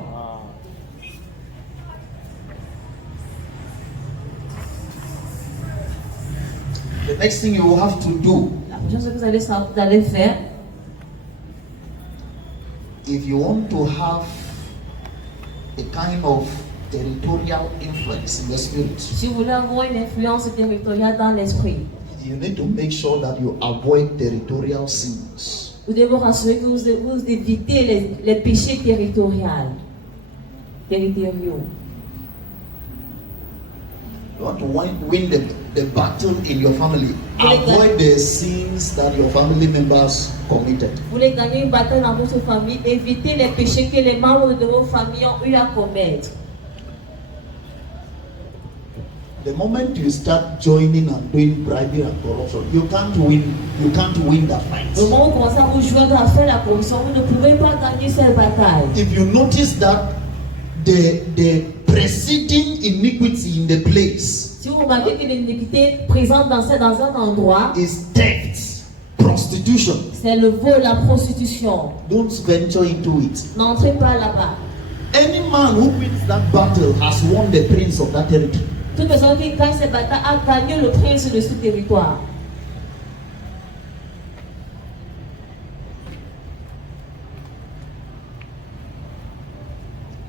The next thing you will have to do, La prochaine chose que vous allez faire, if you want to have a kind of territorial influence in the spirit, si vous voulez avoir une influence territoriale dans l'esprit, it you need to make sure that you avoid territorial sins. Vous devez vous rassurer que vous évitez les péchés territoriaux. You want to win the battle in your family. Avoid the sins that your family members committed. Vous voulez gagner une bataille dans votre famille, évitez les péchés que les membres de vos familles ont eu à commettre. The moment you start joining and doing bribery and corruption, you can't win that fight. Au moment où vous commencez à vous joindre à faire la corruption, vous ne pouvez pas gagner cette bataille. If you notice that the preceding iniquity in the place Si vous remarquez que l'iniquité présente dans un endroit, is theft, prostitution, c'est le vol, la prostitution. don't venture into it. N'entrez pas là-bas. Any man who wins that battle has won the prince of that territory. Toute personne qui gagne cette bataille a gagné le prince de ce territoire.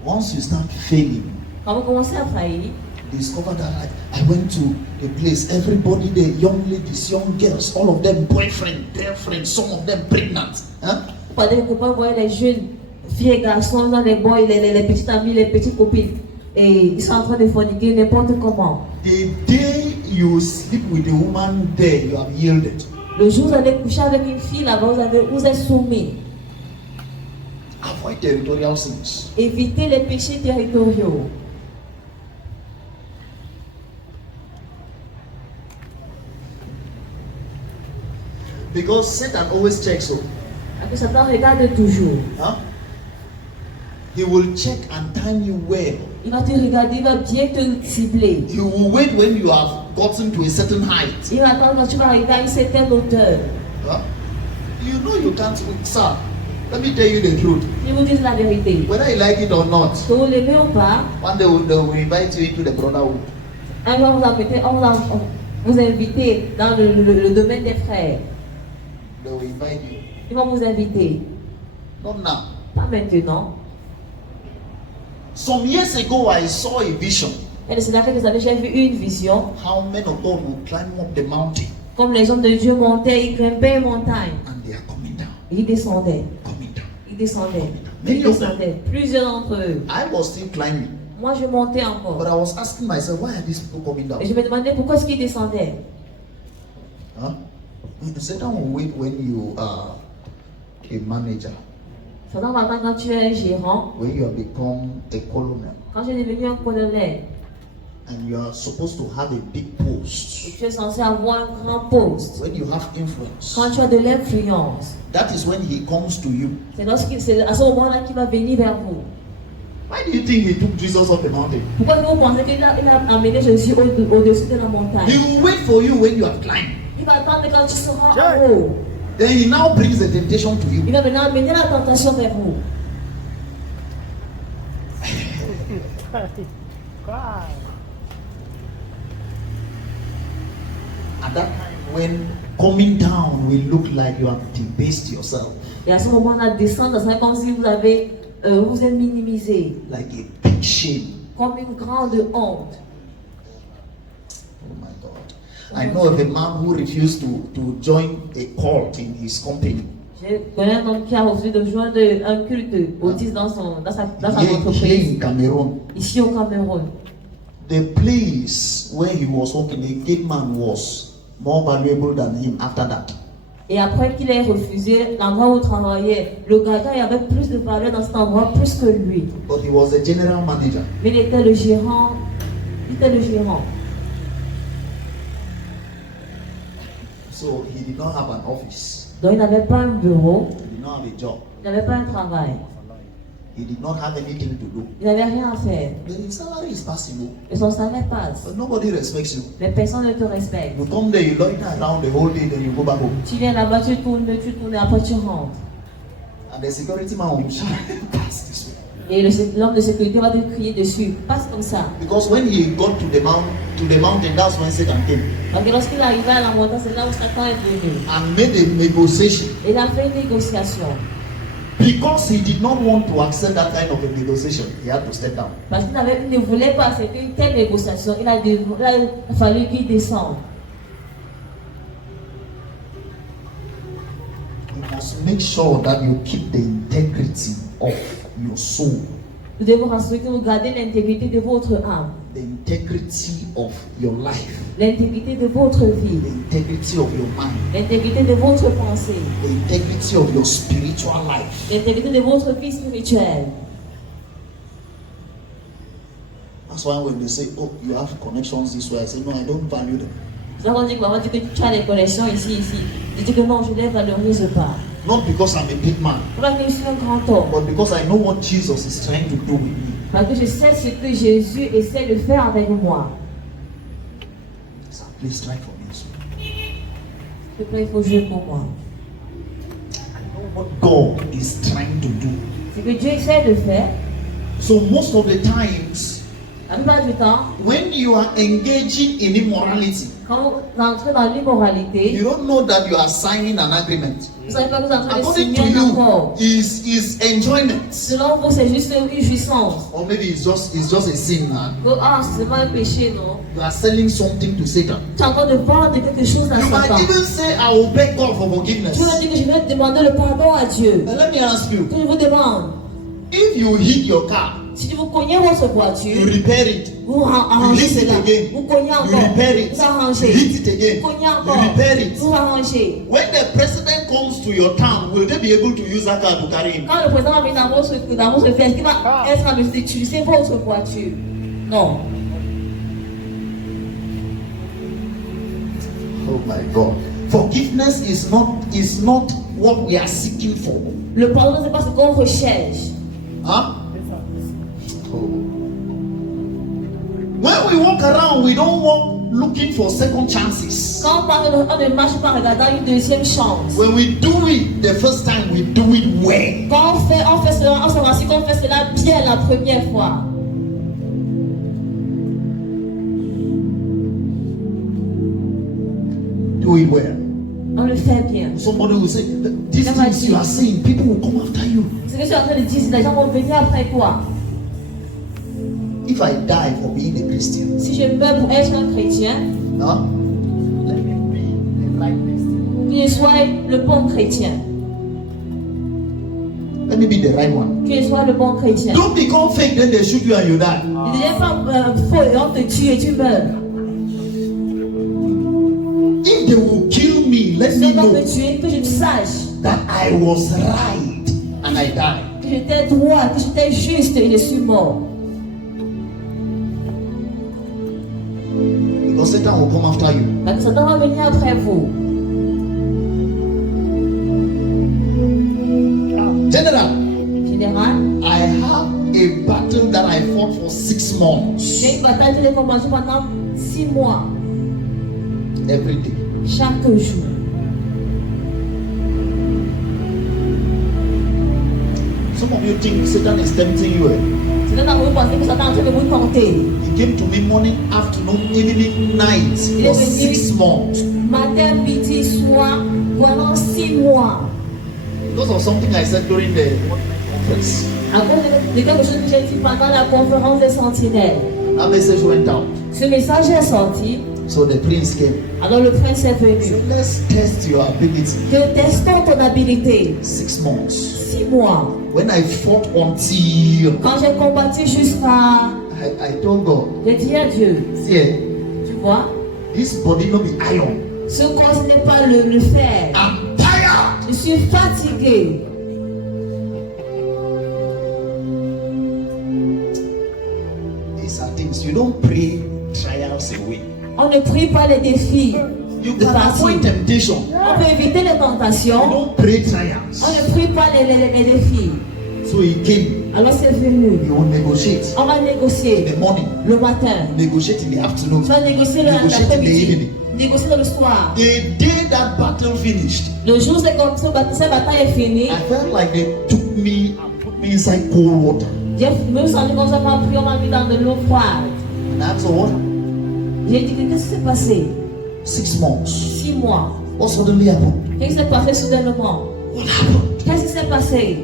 Once you start failing, Quand vous commencez à faillir, discover that I went to a place, everybody, the young ladies, young girls, all of them boyfriend, girlfriend, some of them pregnant. Huh? vous allez quelque part voir les jeunes filles et garçons, les boys, les petites amies, les petites copines, et ils sont en train de forniquer n'importe comment. The day you sleep with a woman there, you have yielded. Le jour où vous allez coucher avec une fille là-bas, vous êtes soumis. Avoid territorial sins. Évitez les péchés territoriaux. Because Satan always checks you. Parce que Satan regarde toujours. Huh? He will check and time you well. Il va te regarder, il va bien te cibler. He will wait when you have gotten to a certain height. Il va attendre quand tu vas arriver à une certaine hauteur. Huh? You know you can't, sir. Let me tell you the truth. Il vous dit la vérité. Whether you like it or not, Que vous l'aimez ou pas, one day they will invite you into the brotherhood. un jour on va vous inviter dans le domaine des frères. They will invite you. Ils vont vous inviter. Not now. Pas maintenant. Some years ago, I saw a vision. Et c'est là que vous avez déjà vu une vision. How men of God will climb up the mountain Comme les hommes de Dieu montaient, ils grimpaient une montagne. and they are coming down, Et ils descendaient. coming down. Ils descendaient. Many Ils of them. descendaient. Plusieurs d'entre eux. I was still climbing, Moi, je montais but encore. I was asking myself, why are these people coming down? Et je me demandais pourquoi est-ce qu'ils descendaient. Huh? Satan will wait when you are a manager, Satan va attendre quand tu es un gérant, when you have become a colonel, quand tu es devenu un colonel, and you are supposed to have a big et post. tu es censé avoir un grand poste. When you have influence, Quand tu as de l'influence, that is when he comes to you. c'est à ce moment-là qu'il va venir vers vous. Why do you think he took Jesus off the mountain? Pourquoi vous pensez qu'il a amené Jésus au-dessus de la montagne? He will wait for you when you have climbed. Il va attendre quand tu seras en haut. Then he now brings the temptation to you. Il va maintenant amener la tentation vers vous. At that time when coming down will look like you have debased yourself, Et à ce moment-là, descendre, c'est comme si vous êtes minimisé, like a big shame. comme une grande honte. Oh my God. I know of a man who refused to join a cult in his company. Je connais un homme qui a refusé de joindre un culte autiste dans sa Here entreprise, in Cameroon. ici au Cameroun. The place where he was working, the gate man was more valuable than him after that. Et après qu'il ait refusé l'endroit où il travaillait, le gardien avait plus de valeur dans cet endroit plus que lui. But he was a general manager. Mais il était le gérant. Il était le gérant. So he did not have an office. Donc il n'avait pas un bureau, He did not have a job. il n'avait pas un travail, He did not have anything to do. il n'avait rien à faire. But his salary is passing low. Et son salaire passe. But nobody respects you. Mais personne ne te respecte. You come there, you loiter around the whole day, then you go back home. Tu viens là-bas, tu tournes et après tu rentres. And the security man will shout, pass this way. Et l'homme de sécurité va te crier dessus. Passe comme ça. Because when he got to the mountain, that's when Satan came Parce que lorsqu'il est arrivé à la montagne, c'est là où Satan est venu. and made a negotiation. Il a fait une négociation. Because he did not want to accept that kind of a negotiation, he had to step down. Parce qu'il ne voulait pas accepter une telle négociation, il a fallu qu'il descende. make sure that you keep the integrity of your soul, Nous devons rassurer que vous gardez l'intégrité de votre âme, the integrity of your life, l'intégrité de votre vie, the integrity of your mind, l'intégrité de votre pensée, the integrity of your spiritual life. l'intégrité de votre vie spirituelle. That's why when they say, oh, you have connections this way, I say, no, I don't value them. C'est ça qu'on dit que maman dit que tu as les connexions ici. Je dis que non, je ne les valorise pas. Not because I'm a big man, Parce que je suis un grand homme. but because I know what Jesus is trying to do with me. Parce que je sais ce que Jésus essaie de faire avec moi. So please try for me. So S'il te plaît, il faut jouer pour moi. I know what God is trying to do. Ce que Dieu essaie de faire, So most of the times, la plupart du temps, when you are engaging in immorality, quand vous entrez dans l'immoralité, you don't know that you are signing an agreement. vous ne savez pas que vous êtes en train de According signer to un you, accord. is enjoyment, Selon vous, c'est juste une jouissance. or maybe it's just a sin. Que, c'est seulement un péché, non? You are selling something to Satan. Tu es en train de vendre quelque chose à You might Satan. even say, I will beg God for forgiveness. Tu vas dire que je vais demander le pardon à Dieu. And let me ask you, Que je vous demande, if you hit your car, si vous cognez votre you voiture, repair it, vous you arrangez hit it cela. again, Vous cognez you encore. repair it, Vous you arrangez. hit it again, Vous cognez you encore. repair it. Vous arrangez. When the president comes to your town, will they be able to use that car to carry him? Quand le président va venir dans votre fête, est-ce qu'il va être en mesure d'utiliser votre voiture? Non. Oh my God. Forgiveness is not what we are seeking for. Le pardon, ce n'est pas ce qu'on recherche. Huh? Oh. When we walk around, we don't walk looking for second chances. Quand on ne marche pas en regardant une deuxième chance. When we do it the first time, we do it well. Quand on fait cela, on se rassure qu'on fait cela bien la première fois. Do it well. On le fait bien. Somebody will say, these things you are saying, people will come after you. Ce que je suis en train de dire, c'est que les gens vont venir après toi. If I die for being a Christian, Si je meurs pour être un chrétien, huh? Let me be the right Christian. que je sois le bon chrétien. Let me be the right one. Que je sois le bon chrétien. Don't become fake, then they shoot you and you die. Ne deviens pas faux et on te tue et tu meurs. If they will kill me, let Si me on va know me tuer, que je sache that I was right and I died. que j'étais droit, que j'étais juste et je suis mort. Because Satan will come after you. Parce que Satan va venir après vous. General, Général, I have a battle that I fought for 6 months. j'ai une bataille que j'ai combattue pendant 6 mois, Every day. chaque jour. Some of you think Satan is tempting you. C'est là où vous pensez que Satan est en train de vous tenter. He came to me morning, afternoon, evening, night for 6 months. Matin, midi, soir, pendant 6 mois. Because of something I said during the conference. À cause de quelque chose que j'ai dit pendant la conférence des sentinelles. That message went out. Ce message est sorti, So the prince came. alors le prince est So venu. let's test your ability. Que testons ton habilité. 6 months. 6 mois. When I fought until Quand j'ai combattu jusqu'à... I told God, J'ai dit à Dieu, see, tu vois, this body no be iron. ce corps ce n'est pas le fer. I'm tired. Je suis fatigué. These are things you don't pray trials away. On ne prie pas les défis. You de can partir. avoid temptation. On peut éviter les You tentations. don't pray On trials. ne prie pas les défis. So he came. Alors c'est venu. You will negotiate On va in négocier the morning. le matin. Negotiate in the afternoon. Tu vas négocier Negotiate in the l'après-midi. evening. Négocier le soir. The day that battle finished, Le jour où cette bataille est finie, I felt like they took me and put me inside cold water. je me sens comme ça m'a pris, on m'a mis dans de l'eau froide. And I asked, what? J'ai dit, qu'est-ce qui s'est passé? 6 months. 6 mois. What suddenly happened? Qu'est-ce qui s'est passé soudainement? What happened? Qu'est-ce qui s'est passé?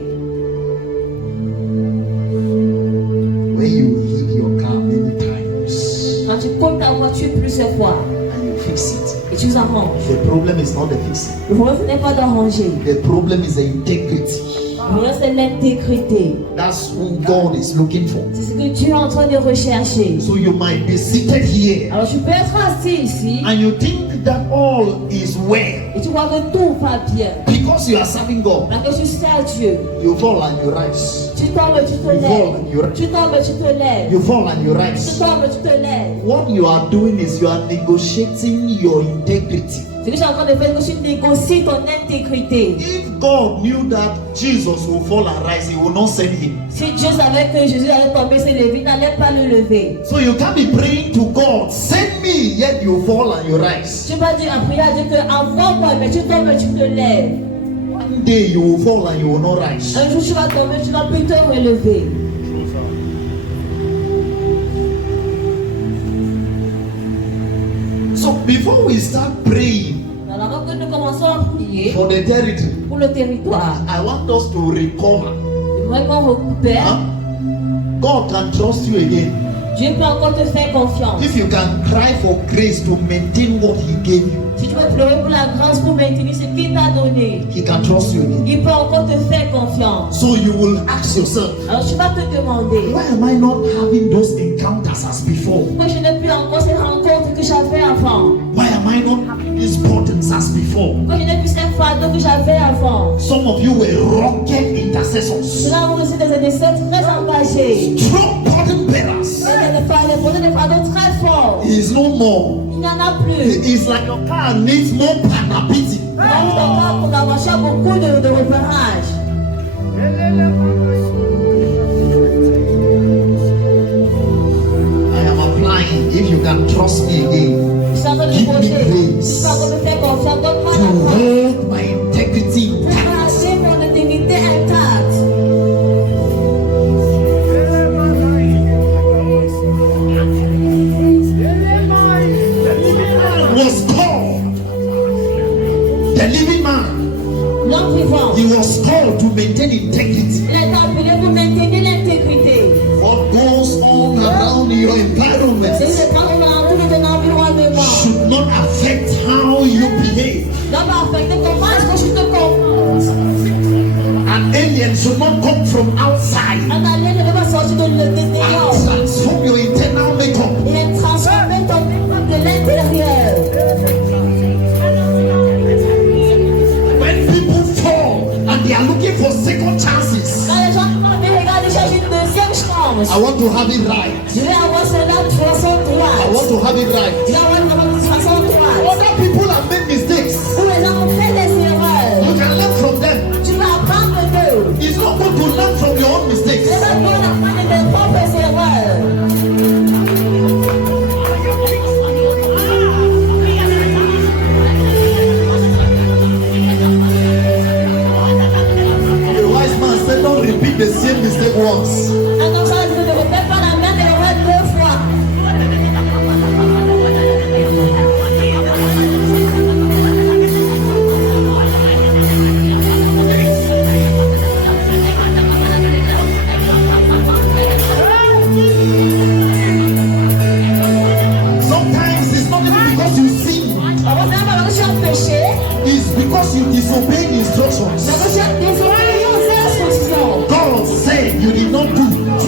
When you hit your car many times Quand tu comptes ta voiture plusieurs fois and you fix it, et tu arranges. The problem is not the fixing. Le problème, ce n'est pas d'arranger. The problem is the integrity. Le problème, c'est l'intégrité. That's who God is looking for. C'est ce que Dieu est en train de rechercher. So you might be seated here Alors, tu peux être assis ici and you think that all is well et tu vois que tout va bien. because you are serving God. Parce que tu sers Dieu. You fall and you rise. Tu tombes et tu te You fall and you lèves. rise. Tu tombes et tu te lèves. You fall and you Tu rise. tombes et tu te lèves. What you are doing is you are negotiating your integrity. Ce que je suis en train de faire, c'est que tu négocies ton intégrité. If God knew that Jesus will fall and rise, He will not send him. Si Dieu savait que Jésus allait tomber, se lever, il n'allait pas le lever. So you can't be praying to God, send me, yet you fall and you rise. Tu vas dire à prier à Dieu que envoie-moi, mais tu tombes et tu te lèves. One day you will fall and you will not rise. Un jour tu vas tomber, tu vas plus te relever. So before we start praying Alors avant que nous commençons à prier for the territory, pour le territoire, I want us to recover. j'aimerais qu'on recupère. Huh? God can trust you again. Dieu peut encore te faire confiance. If you can cry for grace to maintain what He gave you, Si tu veux pleurer pour la grâce pour maintenir ce qu'il t'a donné, He can trust you again. il peut encore te faire confiance. So you will ask yourself, Alors tu vas te demander, why am I not having those encounters as before? pourquoi je n'ai plus encore ces rencontres que j'avais avant? Why am I not having these burdens as before? Pourquoi je n'ai plus ces fardeaux que j'avais avant? Some of you were rocket intercessors, Cela avons aussi des intercesseurs très engagés. strong burden bearers. Des fardeaux très forts. He is no more. Il n'y en a plus. It's like your car needs more panapiti. Donc ton corps pour la voiture a beaucoup de repérage. I am applying. If you can trust me again, Je suis en train de Give me poser. grace Tu vas encore me faire confiance. Donne-moi to la grâce. hold my integrity Pour intact. garder mon intégrité intacte. Was called the living man. L'homme vivant. He was called to maintain integrity. Il est appelé pour maintenir l'intégrité. What goes on around your C'est environment ce qu'on a tout de ton environnement. should not affect how you behave. L'homme va affecter comment est-ce que tu te comportes. An alien should not come from outside Un alien ne peut pas sortir de and l'intérieur. transform your internal makeup. Il est transformé ton de l'intérieur. When people fall and they are looking for second chances, Quand les gens me regardent, ils cherchent une deuxième chance. I want to have it right. Je vais avoir cela de façon I droite. want to have it Je right. vais avoir de façon droite. Other people have made mistakes. Où les gens ont fait des erreurs. You can learn from them. Tu vas apprendre d'eux. It's not good to learn from your own mistakes. C'est pas bon d'apprendre de tes propres erreurs. The wise man said, don't repeat the same mistake once. Un enfant ne répète pas la même erreur deux fois. Sometimes it's not even because you sin, Parfois, c'est pas parce que tu as péché, it's because you disobeyed instructions. c'est parce que tu as désobéi aux instructions. God said you did not do.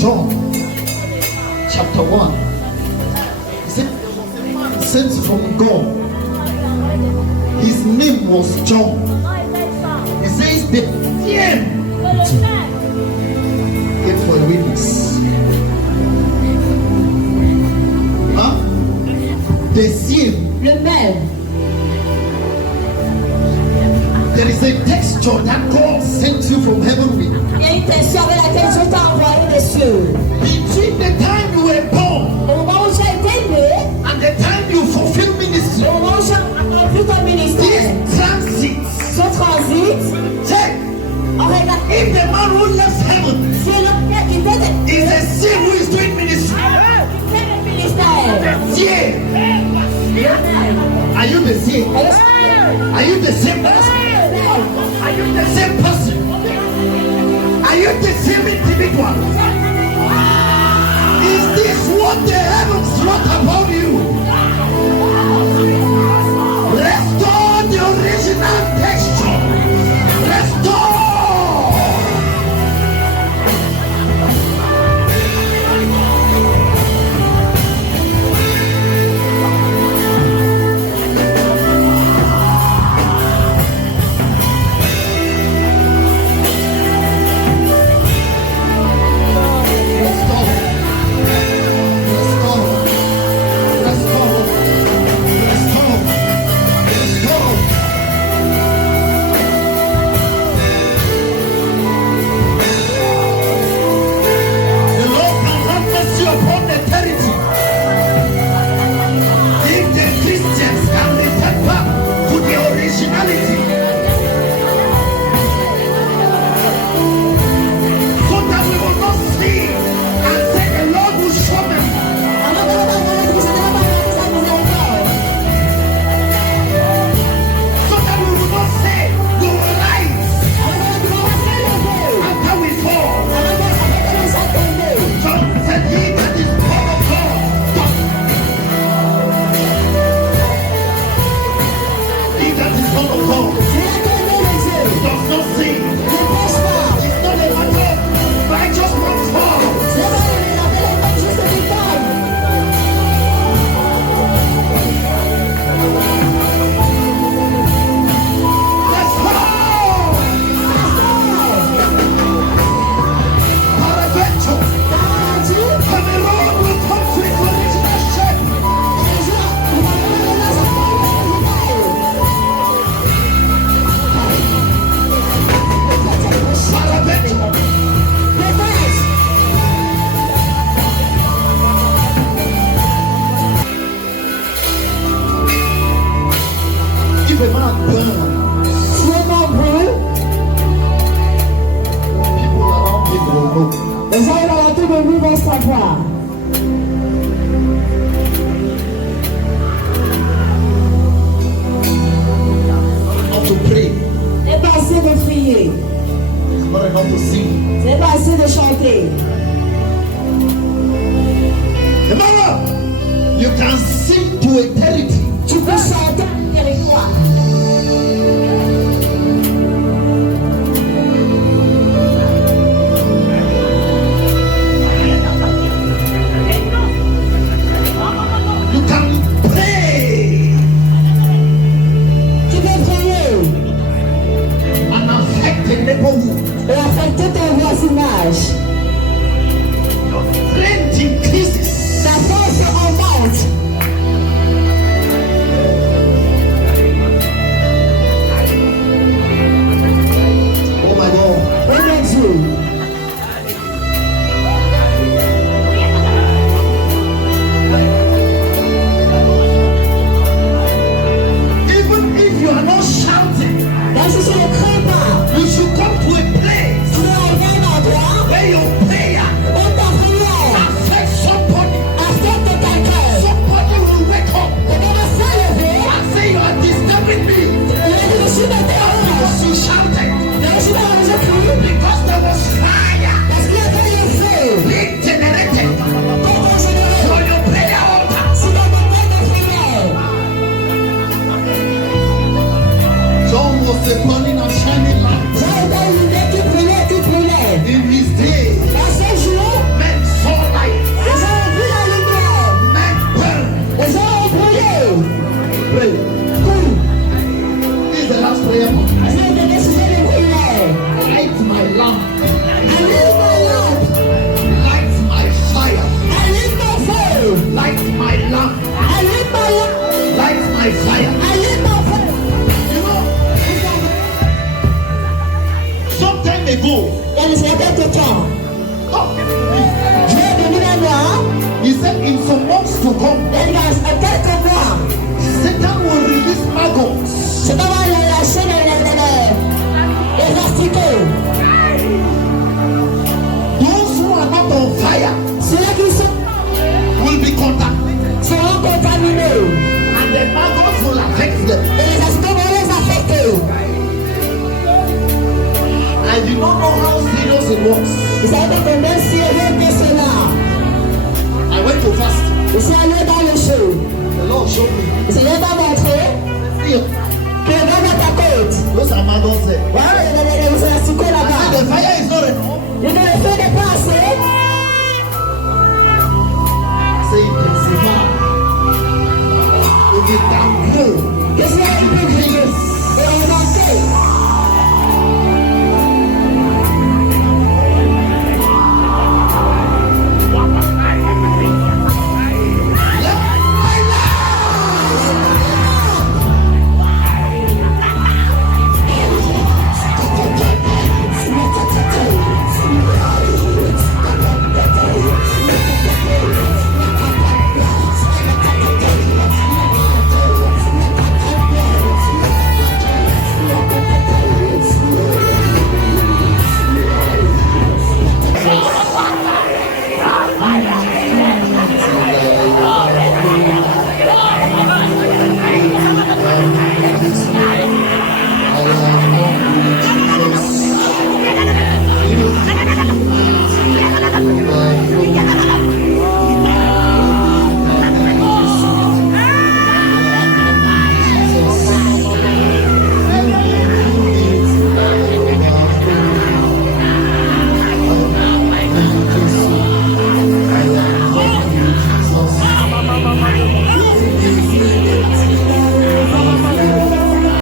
John chapter 1. He said there was a man sent from God. His name was John. He says the fear came for a witness. Huh? The same. Le même. There is a texture that God sent you from heaven with. Il y a une texture avec laquelle Dieu t'a envoyé des cieux. Between the time you were born Au moment où tu as été né, and the time you fulfill ministry, au moment où tu as accompli ton ministère, this transit, ce transit, check. on regarde. If the man who left heaven C'est le père qui fait des is the same who is doing ministry, qui fait le ministère. yeah. Are you the same? Are you the same person? Are you the same person? Are you the same individual? Is this what the heavens wrote about you? Restore the original texture. Restore. voix. Not to pray. C'est pas assez de prier. It's not enough to sing. C'est pas assez de chanter. Remember, you can sing to eternity. Tu peux chanter avec quoi? You can pray Tu peux prier and affect the neighborhood. et affecter ton voisinage. Strength increases. Ta force augmente. Oh my God. Oh mon Dieu. Even if you are not shouting, Même si je ne crains pas, you should come to a place tu dois arriver à un endroit where your prayer où ta prière affects somebody. affecte quelqu'un. Somebody will wake up Quelqu'un va se lever. and say you are disturbing me Je suis déterminé. because you shouted. Je suis dans le cri. Because there was fire Parce qu'il y a eu un feu. being generated Comment générer? from your prayer altar. Si dans mon temps de prière. John was a burning and shining light. J'ai été illuminé qui brûlait. In his day, Dans ces jours, men saw light, les gens ont vu la lumière. men burned. Les gens ont brûlé. Pray. Oui. This is the last prayer point. C'est le sujet de prière. Light my lamp, Allume ma lampe. light my fire, Allume mon feu. light my lamp, Allume ma lampe. light my fire. Allume mon feu. You know, some time ago, Il y a de quelque temps, Dieu est venu vers moi. he said in some months to come, Il y a quelques mois, Satan will release maggots c'est pas